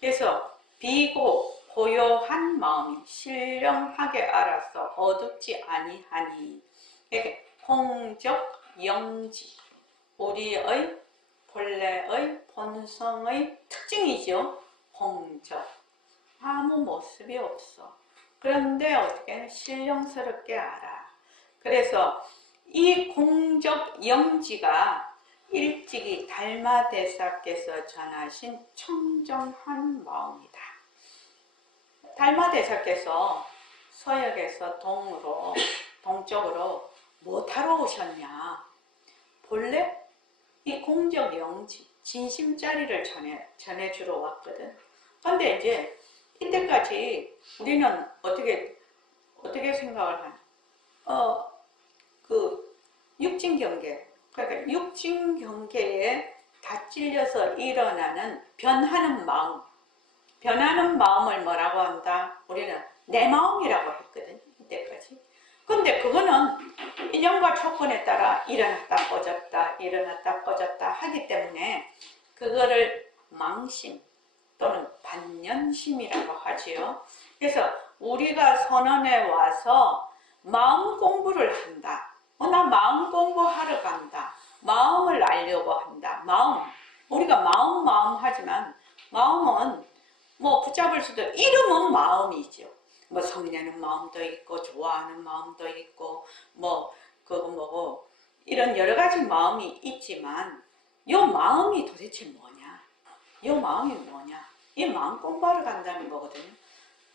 그래서 비고 고요한 마음이 신령하게 알아서 어둡지 아니하니 이렇게 공적 영지 우리의 본래의 본성의 특징이죠. 공적 아무 모습이 없어. 그런데 어떻게 신령스럽게 알아. 그래서 이 공적 영지가 일찍이 달마대사께서 전하신 청정한 마음이다. 달마대사께서 서역에서 동쪽으로 뭐하러 오셨냐. 본래 이 공적 영지, 진심자리를 전해주러 왔거든. 근데 이제 이때까지 우리는 어떻게 생각을 하냐. 육진경계, 그러니까 육진경계에 다 찔려서 일어나는 변하는 마음을 뭐라고 한다? 우리는 내 마음이라고 했거든, 이때까지. 근데 그거는 인연과 조건에 따라 일어났다 꺼졌다 하기 때문에 그거를 망심 또는 반연심이라고 하지요. 그래서 우리가 선언에 와서 마음 공부를 한다. 나 마음 공부하러 간다. 마음을 알려고 한다. 우리가 마음 하지만 마음은 뭐 붙잡을 수도, 이름은 마음이죠. 뭐 성내는 마음도 있고 좋아하는 마음도 있고 이런 여러 가지 마음이 있지만 요 마음이 도대체 뭐냐? 요 마음이 뭐냐? 이 마음 공부하러 간다는 거거든요.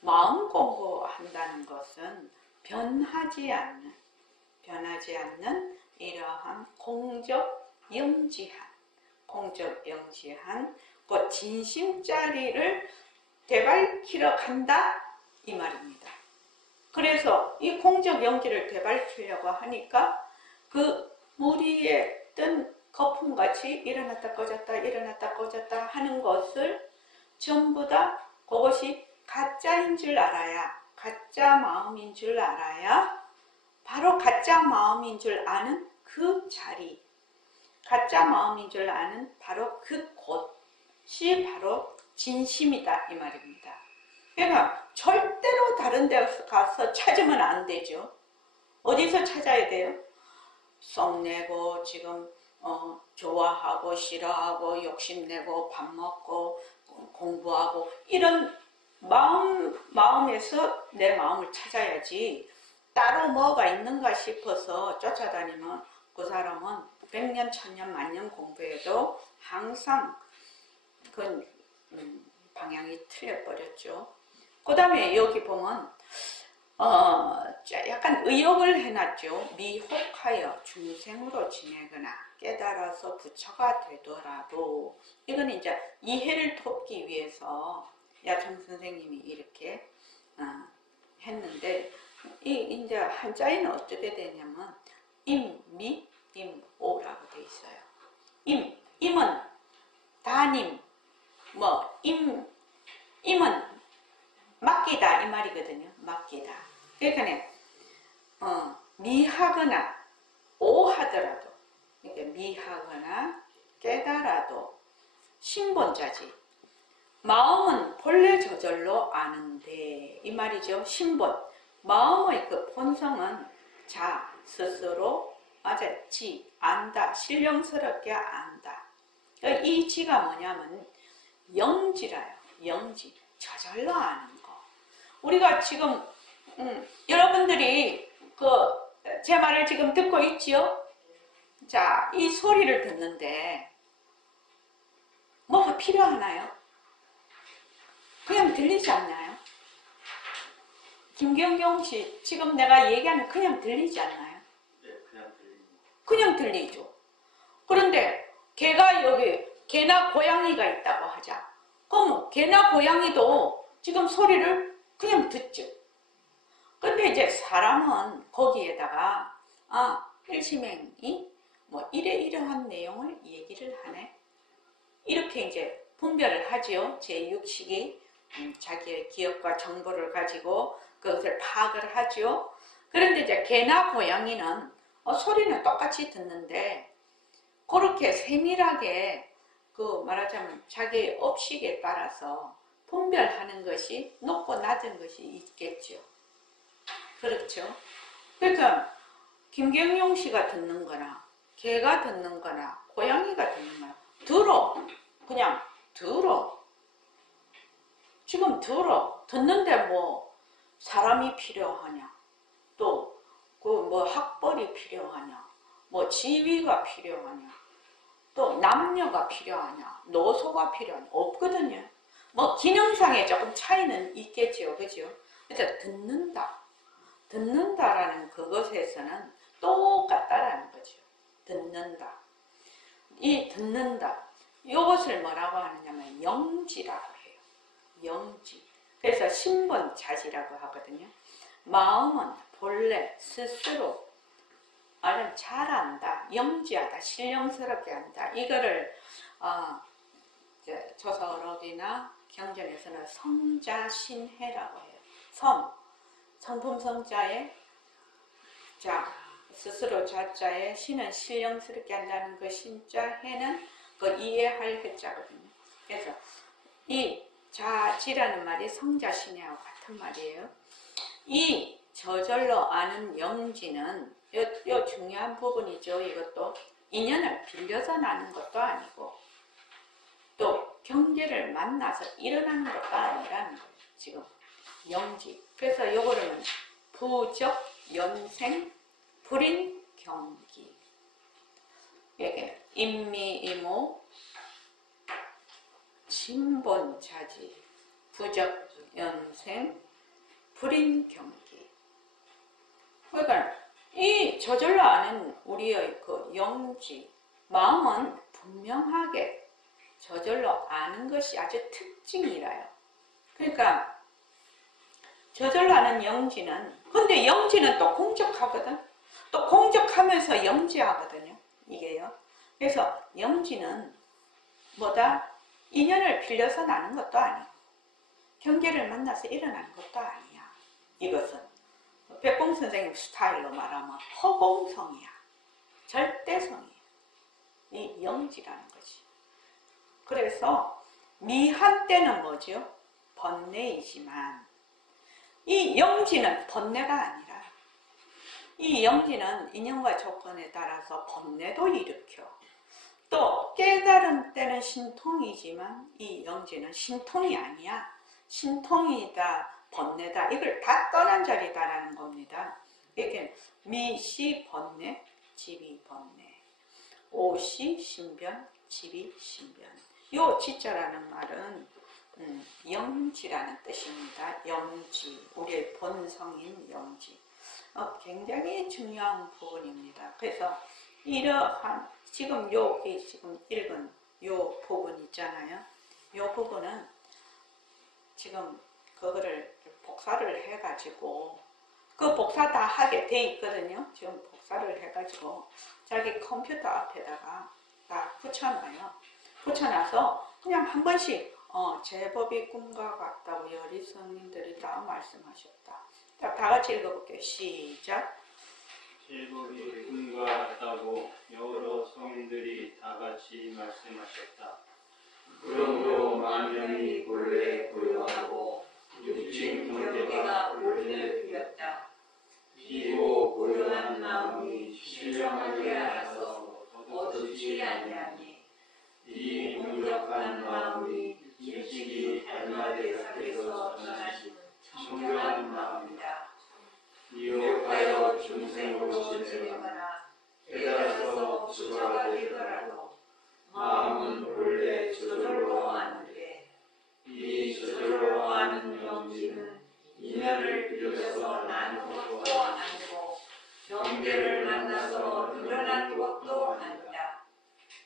마음 공부한다는 것은 변하지 않는 이러한 공적 영지한 그 진심자리를 되밟히러 간다 이 말입니다. 그래서 이 공적 영지를 되밟히려고 하니까 그 무리에 뜬 거품같이 일어났다 꺼졌다 하는 것을 전부 다 그것이 가짜인 줄 알아야, 가짜 마음인 줄 알아야 바로 가짜 마음인 줄 아는 그 자리, 가짜 마음인 줄 아는 바로 그 곳이 바로 진심이다 이 말입니다. 그러니까 절대로 다른 데 가서 찾으면 안 되죠. 어디서 찾아야 돼요? 썩내고 지금 좋아하고 싫어하고 욕심내고 밥 먹고 공부하고 이런 마음에서 내 마음을 찾아야지, 따로 뭐가 있는가 싶어서 쫓아다니면 그 사람은 100년, 1000년, 만년 공부해도 항상 그 방향이 틀려버렸죠. 그 다음에 여기 보면 약간 의역을 해놨죠. 미혹하여 중생으로 지내거나 깨달아서 부처가 되더라도, 이건 이제 이해를 돕기 위해서 야청 선생님이 이렇게 했는데, 이제 한자에는 어떻게 되냐면 임미, 임오라고 돼 있어요. 임은 다님, 임은 맡기다 이 말이거든요. 맡기다. 그러니까 미하거나 오하더라도, 그러니까 미하거나 깨달아도 신본자지. 마음은 본래 저절로 아는데 이 말이죠. 신본. 마음의 그 본성은 자 스스로 안다. 신령스럽게 안다. 이 지가 뭐냐면 영지라요. 영지. 저절로 아는 거. 우리가 지금 여러분들이 제 말을 지금 듣고 있지요? 자, 이 소리를 듣는데 뭐가 필요하나요? 그냥 들리지 않나요? 김경경 씨, 지금 내가 얘기하는 그냥 들리지 않나요? 네, 그냥 들립니다. 그냥 들리죠. 그런데 개나 고양이가 있다고 하자. 그럼 개나 고양이도 지금 소리를 그냥 듣죠. 근데 이제 사람은 거기에다가 일심행이 이러한 내용을 얘기를 하네. 이렇게 이제 분별을 하지요. 제6식이 자기의 기억과 정보를 가지고 그것을 파악을 하죠. 그런데 이제 개나 고양이는 소리는 똑같이 듣는데 그렇게 세밀하게 말하자면 자기의 업식에 따라서 분별하는 것이 높고 낮은 것이 있겠죠. 그렇죠. 그러니까 김경용 씨가 듣는 거나 개가 듣는 거나 고양이가 듣는 거나 그냥 들어. 지금 듣는데 사람이 필요하냐, 또 그 뭐 학벌이 필요하냐, 뭐 지위가 필요하냐, 또 남녀가 필요하냐, 노소가 필요하냐, 없거든요. 뭐 기능상에 조금 차이는 있겠죠, 그죠? 그래서 듣는다라는 그것에서는 똑같다라는 거죠. 듣는다. 이 듣는다. 이것을 뭐라고 하느냐면 영지라고 해요. 영지. 그래서 신본자지라고 하거든요. 마음은 본래 스스로 말하면 잘한다, 영지하다, 신령스럽게 한다. 이거를 조서어록이나 경전에서는 성자신해라고 해요. 성품성자에 자, 스스로 자자에 신은 신령스럽게 한다는 그 신자, 해는 그 이해할 해자거든요. 그래서 이 자지라는 말이 성자신해하고 같은 말이에요. 이 저절로 아는 영지는 요 중요한 부분이죠. 이것도 인연을 빌려서 나는 것도 아니고 또 경계를 만나서 일어나는 것도 아니라는 거예요. 지금 영지. 그래서 요거는 부적, 연생, 불인, 경기. 이게 인미이모, 신본자지, 부적, 연생, 불인, 경기. 그러니까 이 저절로 아는 우리의 그 영지, 마음은 분명하게 저절로 아는 것이 아주 특징이라요. 그러니까 저절로 아는 영지는, 근데 영지는 또 공적하거든. 또 공적하면서 영지하거든요. 이게요. 그래서 영지는 뭐다? 인연을 빌려서 나는 것도 아니고 경계를 만나서 일어나는 것도 아니야. 이것은 백봉 선생님 스타일로 말하면 허공성이야. 절대성이야. 이 영지라는 거지. 그래서 미한 때는 뭐죠? 번뇌이지만 이 영지는 번뇌가 아니라 이 영지는 인연과 조건에 따라서 번뇌도 일으켜. 또 깨달은 때는 신통이지만 이 영지는 신통이 아니야. 신통이다, 번뇌다, 이걸 다 떠난 자리다라는 겁니다. 이게 미시 번뇌, 지비 번뇌, 오시 신변, 지비 신변. 요 지자라는 말은 영지라는 뜻입니다. 영지, 우리의 본성인 영지. 굉장히 중요한 부분입니다. 그래서 이러한 지금 여기 지금 읽은 요 부분 있잖아요. 요 부분은 지금 그거를 복사를 해가지고 그 복사 다 하게 돼 있거든요. 지금 복사를 해가지고 자기 컴퓨터 앞에다가 딱 붙여놔요. 붙여놔서 그냥 한 번씩 제법이 꿈과 같다고 여리 스님들이 다 말씀하셨다. 자, 다 같이 읽어볼게요. 시작. 제법이 꿈과 같다고 여러 성인들이 다 같이 말씀하셨다. 그러므로 만명이 본래 고요하고 육신 경계가 본래 비었다. 비고 고요한 마음이 신령하게 알아서 얻지 아니하니 이 공격한 마음이 일찍이 달마대사에서 전하신 청결한 마음이다. 미혹하여 중생으로 지내거나 깨달아서 부처가 되더라도 마음은 본래 저절로 아는데 이 저절로 아는 영지는 인연을 빌려서 나는 것도 아니고 경계를 만나서 늘어난 것도 아니다.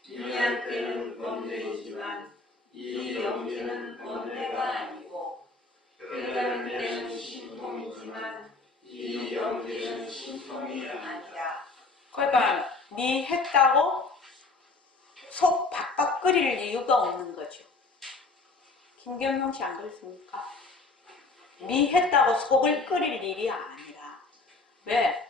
미한 때는 번뇌이지만 이 영지는 번뇌가 아니고 깨달은 때는 신통이지만 이 영지는 신통이 아니다. 그러니까 미했다고 속 박박 끓일 이유가 없는 거죠. 김경용 씨 안 그렇습니까? 미했다고 속을 끓일 일이 아니라 왜?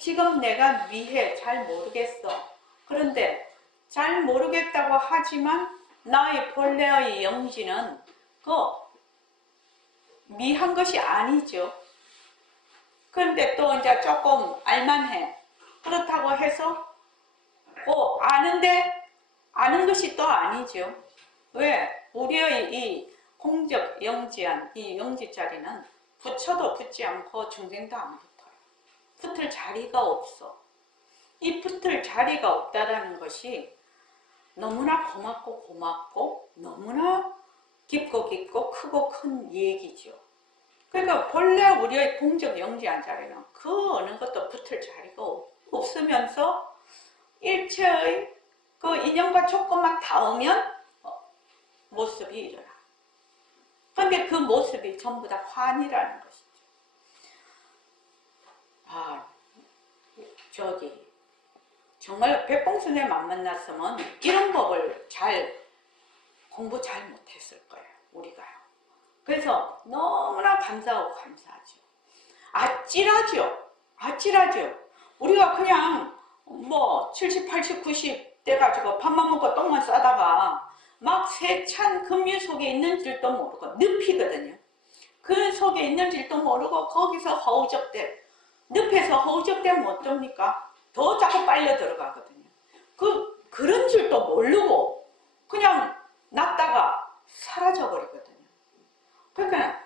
지금 내가 미해 잘 모르겠어. 그런데 잘 모르겠다고 하지만 나의 본래의 영지는 그 미한 것이 아니죠. 그런데 또 이제 조금 알만해. 그렇다고 해서 아는데 아는 것이 또 아니죠. 왜? 우리의 이 공적 영지한 이 영지 자리는 붙여도 붙지 않고 중생도 안 붙어요. 붙을 자리가 없어. 이 붙을 자리가 없다라는 것이 너무나 고맙고 너무나 깊고 크고 큰 얘기죠. 그러니까 본래 우리의 공적 영지한 자리는 그 어느 것도 붙을 자리가 없으면서 일체의 그 인연과 조건만 닿으면 모습이 일어나. 근데 그 모습이 전부 다 환이라는 것이죠. 정말 백봉스님만 만났으면 이런 법을 공부 잘 못했을 거예요. 우리가요. 그래서 너무나 감사하고 감사하죠. 아찔하죠. 우리가 그냥 70, 80, 90 돼가지고 밥만 먹고 똥만 싸다가 막 세찬 급류 속에 있는 줄도 모르고 늪이거든요. 그 속에 있는 줄도 모르고 거기서 늪에서 허우적대면 어떡합니까? 더 자꾸 빨려 들어가거든요. 그런 줄도 모르고 그냥 놨다가 사라져 버리거든요. 그러니까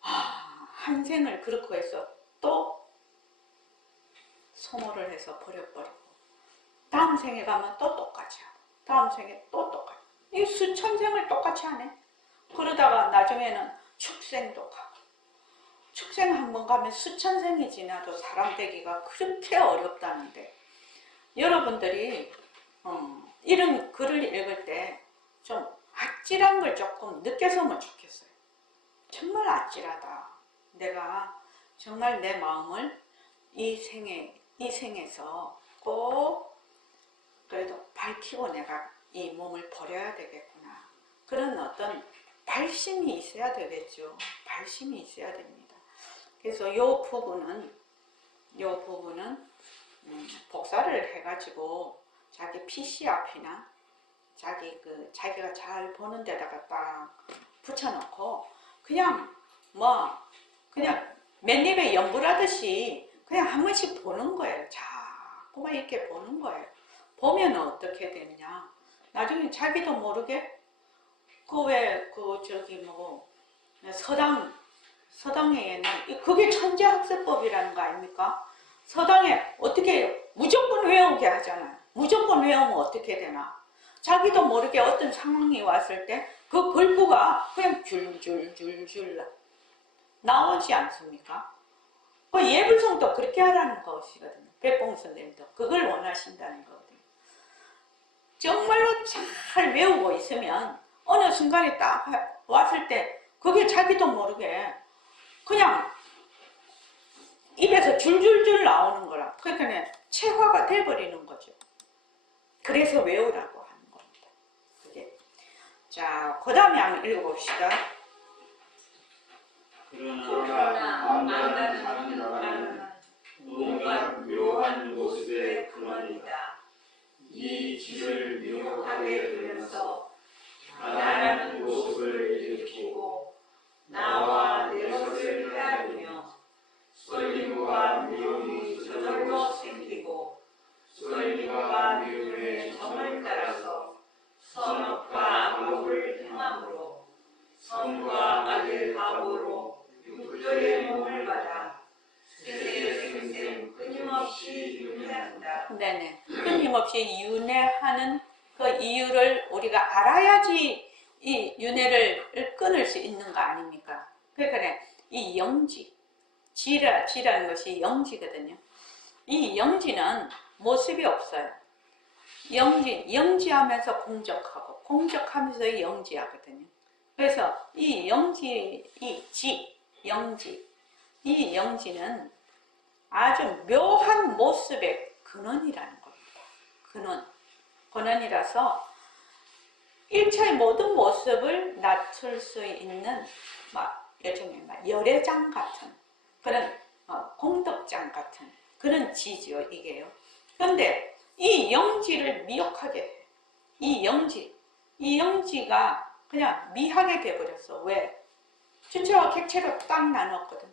한 생을 그렇게 해서 또 소모를 해서 버려버리고 다음 생에 가면 또 똑같이 하고 다음 생에 또 똑같이 이 수천 생을 똑같이 하네. 그러다가 나중에는 축생도 가고 축생 한번 가면 수천 생이 지나도 사람 되기가 그렇게 어렵다는데 여러분들이 이런 글을 읽을 때 좀 아찔한 걸 조금 느껴서면 좋겠어요. 정말 아찔하다. 내가 정말 내 마음을 이 생에서 꼭 그래도 밝히고 내가 이 몸을 버려야 되겠구나. 그런 어떤 발심이 있어야 되겠죠. 발심이 있어야 됩니다. 그래서 이 부분은 복사를 해가지고 자기 PC 앞이나 자기가 잘 보는 데다가 딱 붙여놓고 그냥 맨입에 연불하듯이 그냥 한 번씩 보는 거예요. 자꾸만 이렇게 보는 거예요. 보면 어떻게 되느냐. 나중에 자기도 모르게 서당에는 그게 천재학습법이라는 거 아닙니까? 서당에 어떻게 무조건 외우게 하잖아요. 무조건 외우면 어떻게 되나? 자기도 모르게 어떤 상황이 왔을 때 그 글부가 그냥 줄줄줄줄 나오지 않습니까? 그 예불성도 그렇게 하라는 것이거든요. 백봉스님도 그걸 원하신다는 거거든요. 정말로 잘 외우고 있으면 어느 순간에 딱 왔을 때 그게 자기도 모르게 그냥 입에서 줄줄줄 나오는 거라. 그러니까 체화가 돼버리는 거죠. 그래서 외우라고 하는 겁니다. 그게. 자, 그 다음에 한번 읽어봅시다. 그러나 만나는 사람은 온갖 묘한 모습의 근원이다. 이 질을 묘하게 두면서 나라는 모습을 일으키고 나와 내 것을 헤아리며 쏠림과 미움이 저절로 생기고 쏠림과 미움의 정을 따라서 선악과 악을 행함으로 선과 악의 합으로 육조의 몸을 받아 세세생생 끊임없이 윤회한다. 네네. 끊임없이 윤회하는 그 이유를 우리가 알아야지 이 윤회를 끊을 수 있는 거 아닙니까? 그러니까 이 영지, 지라는 것이 영지거든요. 이 영지는 모습이 없어요. 영지하면서 공적하고 공적하면서 영지하거든요. 그래서 이 영지, 이 영지는 아주 묘한 모습의 근원이라는 겁니다. 근원이라서 일체의 모든 모습을 낮출 수 있는 일종의 열애장 같은 그런 공덕장 같은 그런 지지요, 이게요. 그런데 이 영지를 미혹하게 해. 이 영지가 그냥 미하게 돼버렸어. 왜? 주체와 객체로 딱 나눴거든.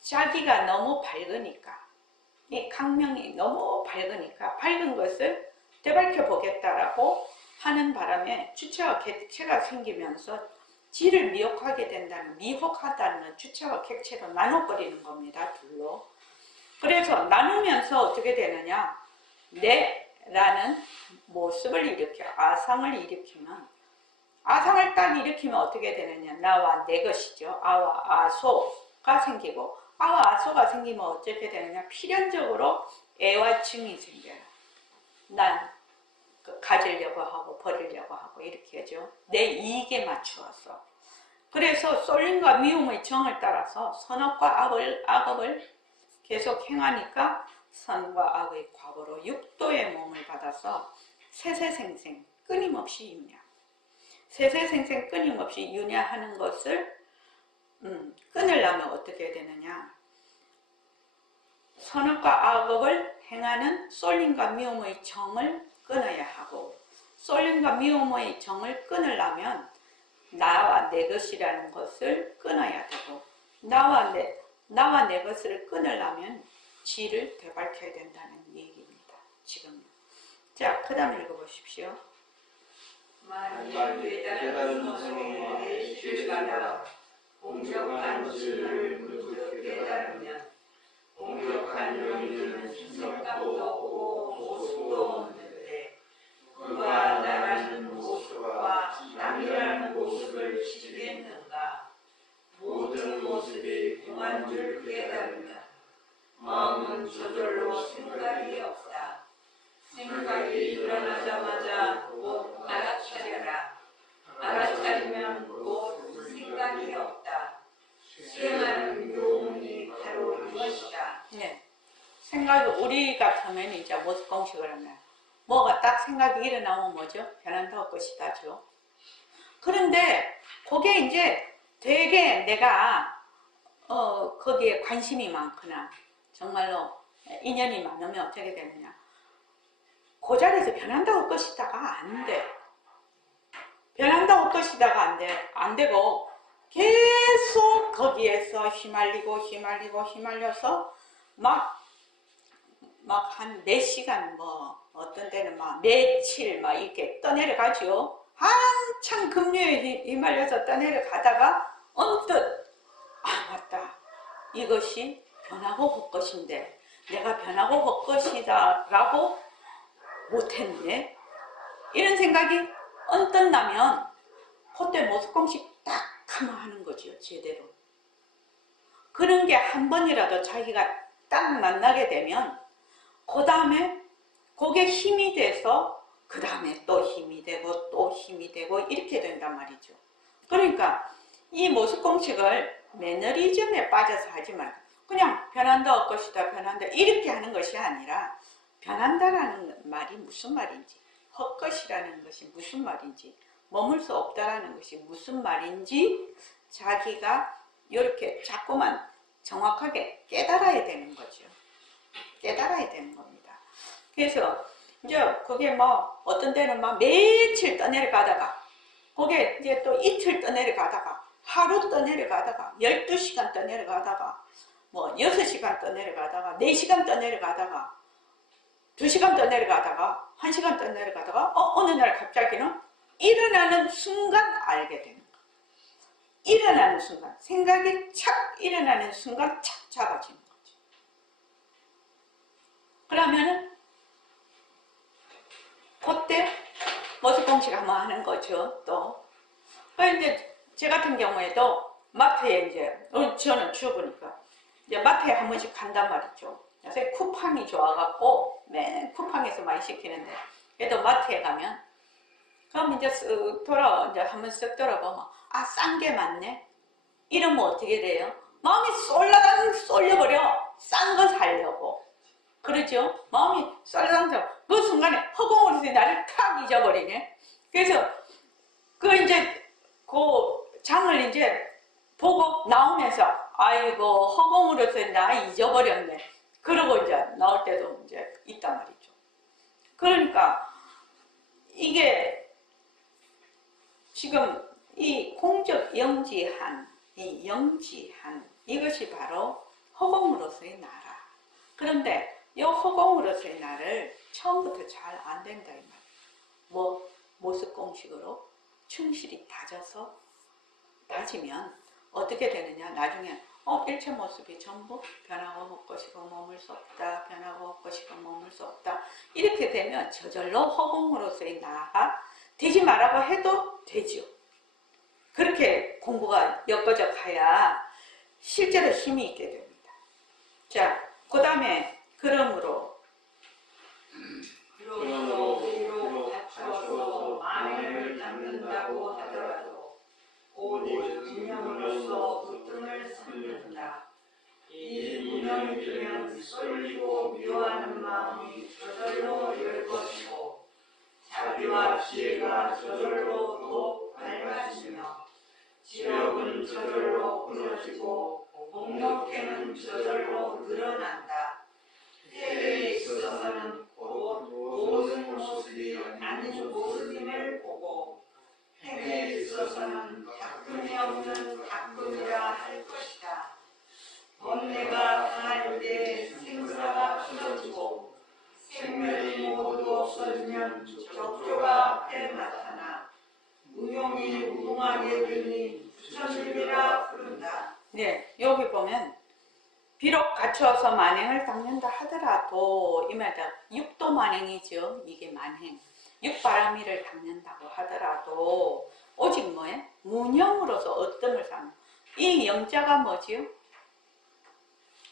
자기가 너무 밝으니까, 이 강명이 너무 밝으니까 밝은 것을 되밟혀 보겠다라고 하는 바람에 주체와 객체가 생기면서 지를 미혹하게 된다는, 미혹하다는 주체와 객체로 나눠버리는 겁니다. 둘로. 그래서 나누면서 어떻게 되느냐, 내라는 모습을 일으켜 아상을 일으키면, 아상을 딱 일으키면 어떻게 되느냐, 나와 내 것이죠. 아와 아소가 생기고, 아와 아소가 생기면 어떻게 되느냐, 필연적으로 애와 증이 생겨요. 난 가지려고 하고 버리려고 하고 이렇게 하죠. 내 이익에 맞추어서. 그래서 쏠림과 미움의 정을 따라서 선악과 악업을 계속 행하니까 선과 악의 과보로 육도의 몸을 받아서 세세생생 끊임없이 윤야. 세세생생 끊임없이 윤야하는 것을 끊으려면 어떻게 되느냐. 선악과 악업을 행하는 쏠림과 미움의 정을 끊어야 하고, 쏠림과 미움의 정을 끊으려면 나와 내 것이라는 것을 끊어야 되고, 나와 내 것을 끊으려면 지를 되밟혀야 된다는 얘기입니다. 지금. 자, 그 다음에 읽어보십시오. 만일 깨달은 성령의 지혜를 받아 공격한 지를 문득 깨달으면 공격한 영이는 생각도 없고 모습도 없는데 그가 나라는 모습과 남이라는 모습을 지겠는가. 모든 모습이 공한 줄 깨달으면 마음은 저절로 생각이 없다. 생각이 일어나자마자 곧 알아차려라. 알아차리면 곧 생각이 없다. 수행하는 교훈이 바로 이것이다. 네. 생각이, 우리 같으면 이제 모습 공식을 하면 뭐가 딱 생각이 일어나면 뭐죠? 변한다고 것이다죠. 그런데 그게 이제 되게 내가 거기에 관심이 많거나 정말로 인연이 많으면 어떻게 되느냐, 그 자리에서 변한다고 것이다가 안 돼. 변한다고 것이다가 안 되고 계속 거기에서 휘말려서 막 한 4시간, 뭐 어떤 때는 막 며칠 막 이렇게 떠내려가죠. 한참 급류에 휘말려서 떠내려가다가 언뜻, 아 맞다, 이것이 변하고 헛것인데 내가 변하고 헛것이다 라고 못했네, 이런 생각이 언뜻 나면 그때 모습공식 딱 하면 하는 거죠. 제대로. 그런 게 한 번이라도 자기가 딱 만나게 되면 그 다음에 그게 힘이 돼서 그 다음에 또 힘이 되고 또 힘이 되고 이렇게 된단 말이죠. 그러니까 이 모습공식을 매너리즘에 빠져서 하지 말고 그냥 변한다 헛것이다 변한다 이렇게 하는 것이 아니라, 변한다라는 말이 무슨 말인지, 헛것이라는 것이 무슨 말인지, 머물 수 없다라는 것이 무슨 말인지 자기가 이렇게 자꾸만 정확하게 깨달아야 되는 거죠. 깨달아야 되는 겁니다. 그래서 이제 그게 뭐 어떤 때는 막 며칠 떠내려가다가, 그게 이제 또 이틀 떠내려가다가, 하루 떠내려가다가, 12시간 떠내려가다가, 뭐 6시간 떠내려가다가, 4시간 떠내려가다가, 2시간 떠내려가다가, 1시간 떠내려가다가 어느 날 갑자기는 일어나는 순간 알게 되는 거예요. 일어나는 순간, 생각이 착 일어나는 순간 착 잡아지는 거죠. 그러면은 그때 모습공식 한번 하는 거죠. 또 이제 제 같은 경우에도 마트에 이제 저는 주부니까 이제 마트에 한 번씩 간단 말이죠. 요새 쿠팡이 좋아갖고 맨 쿠팡에서 많이 시키는데, 그래도 마트에 가면 그럼 이제 이제 한번 쓱 돌아보면 아, 싼 게 많네. 이러면 어떻게 돼요? 마음이 쏠려버려. 싼 거 사려고. 그렇죠? 마음이 쏠려서 그 순간에 허공으로서 나를 탁 잊어버리네. 그래서 이제 그 장을 이제 보고 나오면서 아이고 허공으로서 나 잊어버렸네. 그러고 이제 나올 때도 이제 있단 말이죠. 그러니까 이게 지금 이 공적 영지한, 이 영지한, 이것이 바로 허공으로서의 나라. 그런데 이 허공으로서의 나를 처음부터 잘 안 된다 이 말이에요. 뭐 모습 공식으로 충실히 다져서 다지면 어떻게 되느냐? 나중에 일체 모습이 전부 변하고 것이고 머물 수 없다. 변하고 것이고 머물 수 없다. 이렇게 되면 저절로 허공으로서의 나가 되지 말라고 해도 되지요. 그렇게 공부가 엮어져 가야 실제로 힘이 있게 됩니다. 자, 그 다음에 그러므로 비록 갖추어서 만행을 닦는다고 하더라도 오직 무념으로서 으뜸을 삼는다. 이 무념이 들면 쏠리고 미워하는 마음이 저절로 열 것이고 자비와 지혜가 저절로 더욱 밝아지며 지력은 저절로 끊어지고 공력해는 저절로 늘어난다. 해에 있어서는 곧 모든 모습이 아닌 모습임을 보고 행에 있어서는 가끔이 없는 가끔이라 할 것이다. 번뇌가 강할 때 생사가 끊어지고 생멸이 모두 없어지면 적조가 앞에 나타나 무용이 무궁하게 되니 부처님이라 부른다. 네, 여기 보면 비록 갖추어서 만행을 닦는다 하더라도 이 말다 육도 만행이죠. 이게 만행. 육바라미를 닦는다고 하더라도 오직 뭐예요? 무념으로서 어뜸을 삼는. 이 염자가 뭐지요?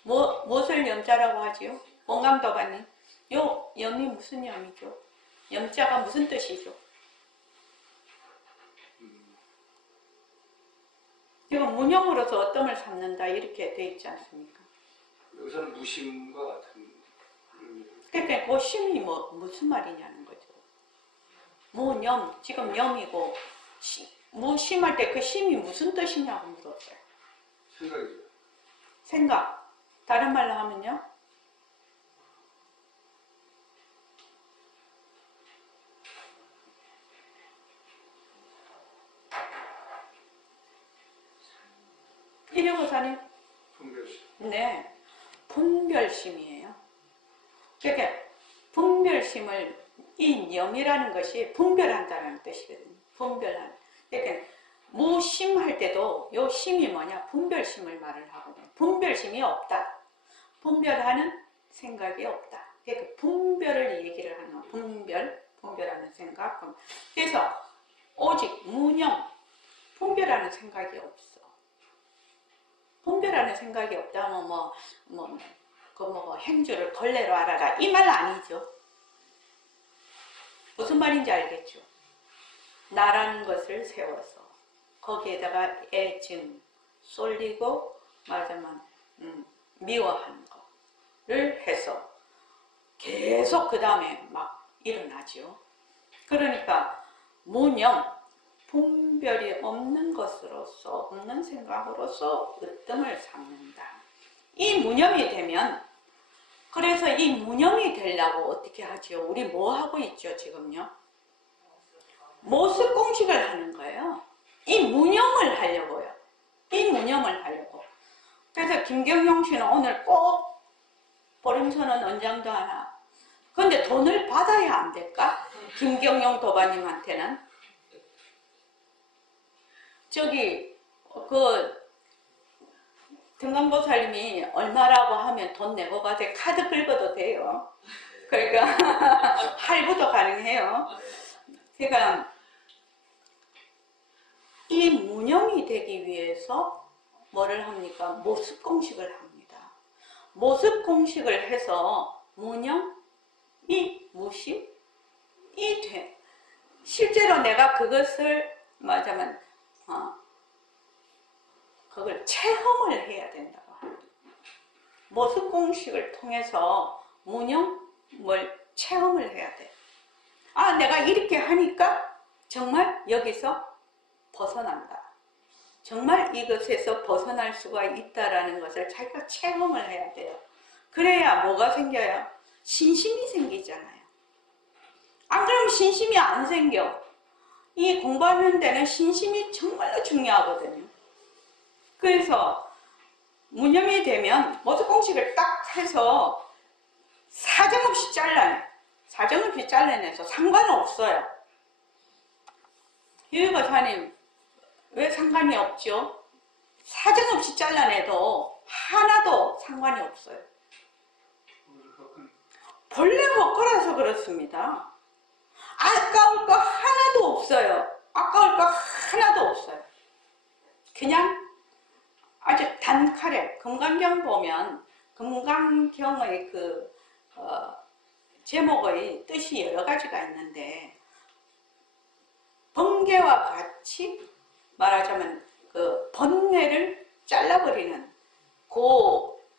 무엇을 염자라고 하지요? 원감도가님, 요 염이 무슨 염이죠? 염자가 무슨 뜻이죠? 지금 무념으로서 어뜸을 삼는다 이렇게 돼 있지 않습니까? 여기서는 무심과 같은. 그러니까 그 심이 무슨 말이냐는 거죠. 무념, 지금 염이고 무심할 때 그 심이 무슨 뜻이냐고 물었어요. 생각이죠. 생각. 다른 말로 하면요. 이래고사님. 분별심. 네. 분별심이에요. 그러니까 분별심을 이 염이라는 것이 분별한다는 뜻이거든요. 분별한. 그러니까 무심할 때도 요 심이 뭐냐? 분별심을 말을 하거든요. 분별심이 없다. 분별하는 생각이 없다. 그러니까 분별을 얘기를 하는 거. 분별하는 생각. 그래서 오직 무념, 분별하는 생각이 없어. 분별하는 생각이 없다면 행주를 걸레로 알아라 이 말 아니죠. 무슨 말인지 알겠죠? 나라는 것을 세워서 거기에다가 애증 쏠리고 말하자면 미워하는 거를 해서 계속 그 다음에 막 일어나죠. 그러니까 무념, 분별이 없는 것으로서 없는 생각으로서 으뜸을 삼는다. 이 무념이 되면 그래서 이 무념이 되려고 어떻게 하죠? 우리 뭐 하고 있죠 지금요? 모습 공식을 하는 거예요. 이 무념을 하려고요. 이 무념을 하려고. 그래서 김경용 씨는 오늘 꼭 보름선언 언장도 하나. 근데 돈을 받아야 안 될까? 김경용 도반님한테는. 저기 등강보살님이 얼마라고 하면 돈 내고 가세요. 카드 긁어도 돼요. 그러니까 할부도 가능해요. 그러니까 이 무념이 되기 위해서 뭐를 합니까? 모습 공식을 합니다. 모습 공식을 해서 무념, 이 무심, 이 돼. 실제로 내가 그것을 말하자면 그걸 체험을 해야 된다고 합니다. 모습 공식을 통해서 무념을 체험을 해야 돼. 아, 내가 이렇게 하니까 정말 여기서 벗어난다. 정말 이것에서 벗어날 수가 있다라는 것을 자기가 체험을 해야 돼요. 그래야 뭐가 생겨요? 신심이 생기잖아요. 안 그러면 신심이 안 생겨. 이 공부하는 데는 신심이 정말로 중요하거든요. 그래서 무념이 되면 모습 공식을 딱 해서 사정없이 잘라내. 사정없이 잘라내서 상관없어요. 유유거사님 왜 상관이 없죠? 사정없이 잘라내도 하나도 상관이 없어요. 본래 헛거라서 그렇습니다. 아까울 거 하나도 없어요. 아까울 거 하나도 없어요. 그냥 아주 단칼에 금강경 보면 금강경의 제목의 뜻이 여러 가지가 있는데 번개와 같이 말하자면 그 번뇌를 잘라버리는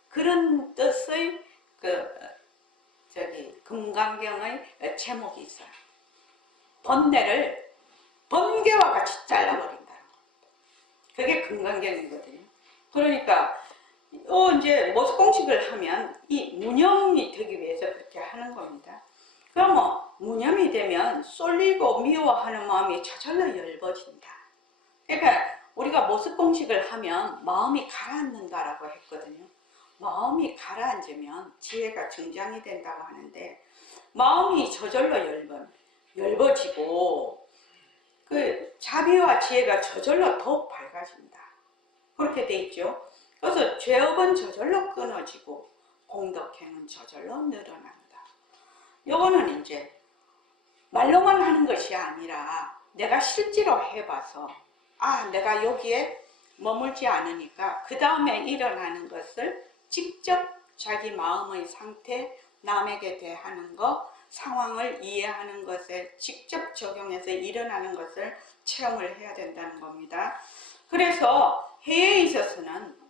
그런 뜻의 금강경의 제목이 있어요. 번뇌를 번개와 같이 잘라버린다. 그게 금강경이거든요. 그러니까 이제 모습공식을 하면 이 무념이 되기 위해서 그렇게 하는 겁니다. 그러면 무념이 되면 쏠리고 미워하는 마음이 저절로 엷어진다. 그러니까 우리가 모습공식을 하면 마음이 가라앉는다라고 했거든요. 마음이 가라앉으면 지혜가 증장이 된다고 하는데 마음이 저절로 엷어지고 그 자비와 지혜가 저절로 더욱 밝아진다. 그렇게 돼 있죠. 그래서 죄업은 저절로 끊어지고 공덕행은 저절로 늘어난다. 요거는 이제 말로만 하는 것이 아니라 내가 실제로 해봐서 내가 여기에 머물지 않으니까 그 다음에 일어나는 것을 직접 자기 마음의 상태, 남에게 대하는 것, 상황을 이해하는 것에 직접 적용해서 일어나는 것을 체험을 해야 된다는 겁니다. 그래서 해에 있어서는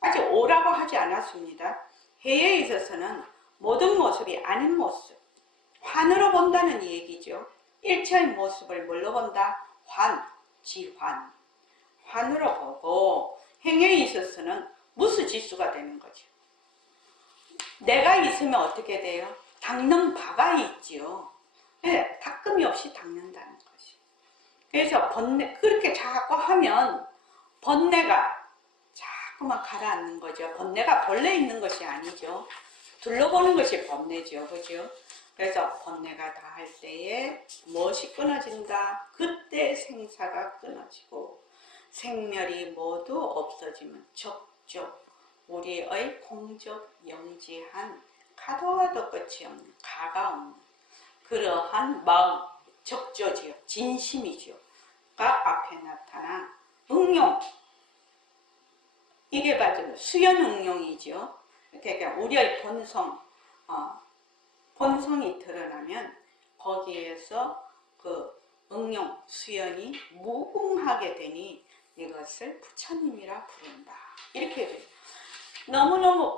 아직 오라고 하지 않았습니다. 해에 있어서는 모든 모습이 아닌 모습, 환으로 본다는 얘기죠. 일체의 모습을 뭘로 본다? 지환. 환으로 보고 행에 있어서는 무수지수가 되는 거죠. 내가 있으면 어떻게 돼요? 닦는 바가 있지요. 네, 닦음이 없이 닦는다는 것이. 그래서 그렇게 자꾸 하면 번뇌가 자꾸만 가라앉는 거죠. 번뇌가 본래 있는 것이 아니죠. 둘러보는 것이 번뇌죠. 그죠? 그래서 번뇌가 다 할 때에 무엇이 끊어진다? 그때 생사가 끊어지고 생멸이 모두 없어지면 적조, 우리의 공적 영지한 가도와도 끝이 없는 가가 없는 그러한 마음, 적조지요. 진심이죠. 가 앞에 나타난 응용. 이게 바로 수연응용이죠. 그러니까 우리의 본성이 드러나면 거기에서 그 응용, 수연이 무궁하게 되니 이것을 부처님이라 부른다. 이렇게 돼요. 너무너무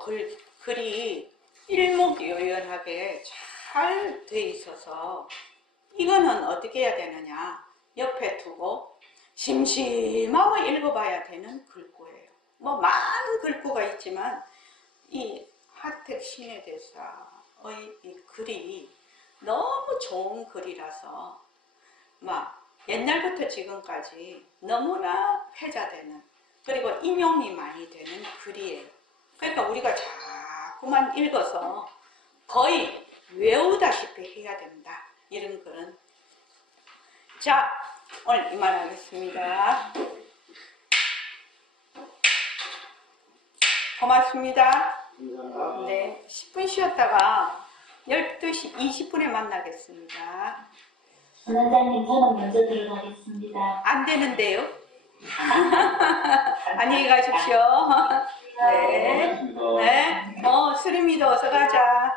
글이 일목요연하게 잘 돼 있어서 이거는 어떻게 해야 되느냐. 옆에 두고 심심하고 읽어봐야 되는 글구예요. 많은 글구가 있지만 이 하택 신해대사의 이 글이 너무 좋은 글이라서 옛날부터 지금까지 너무나 회자되는 그리고 인용이 많이 되는 글이에요. 그러니까 우리가 자꾸만 읽어서 거의 외우다시피 해야 된다. 이런 글은. 자, 오늘 이만하겠습니다. 고맙습니다. 감사합니다. 네, 10분 쉬었다가 12시 20분에 만나겠습니다. 원장님, 저는 먼저 들어가겠습니다. 안 되는데요? 안녕히 가십시오. 네. 고맙습니다. 네. 수림이도 어서 가자.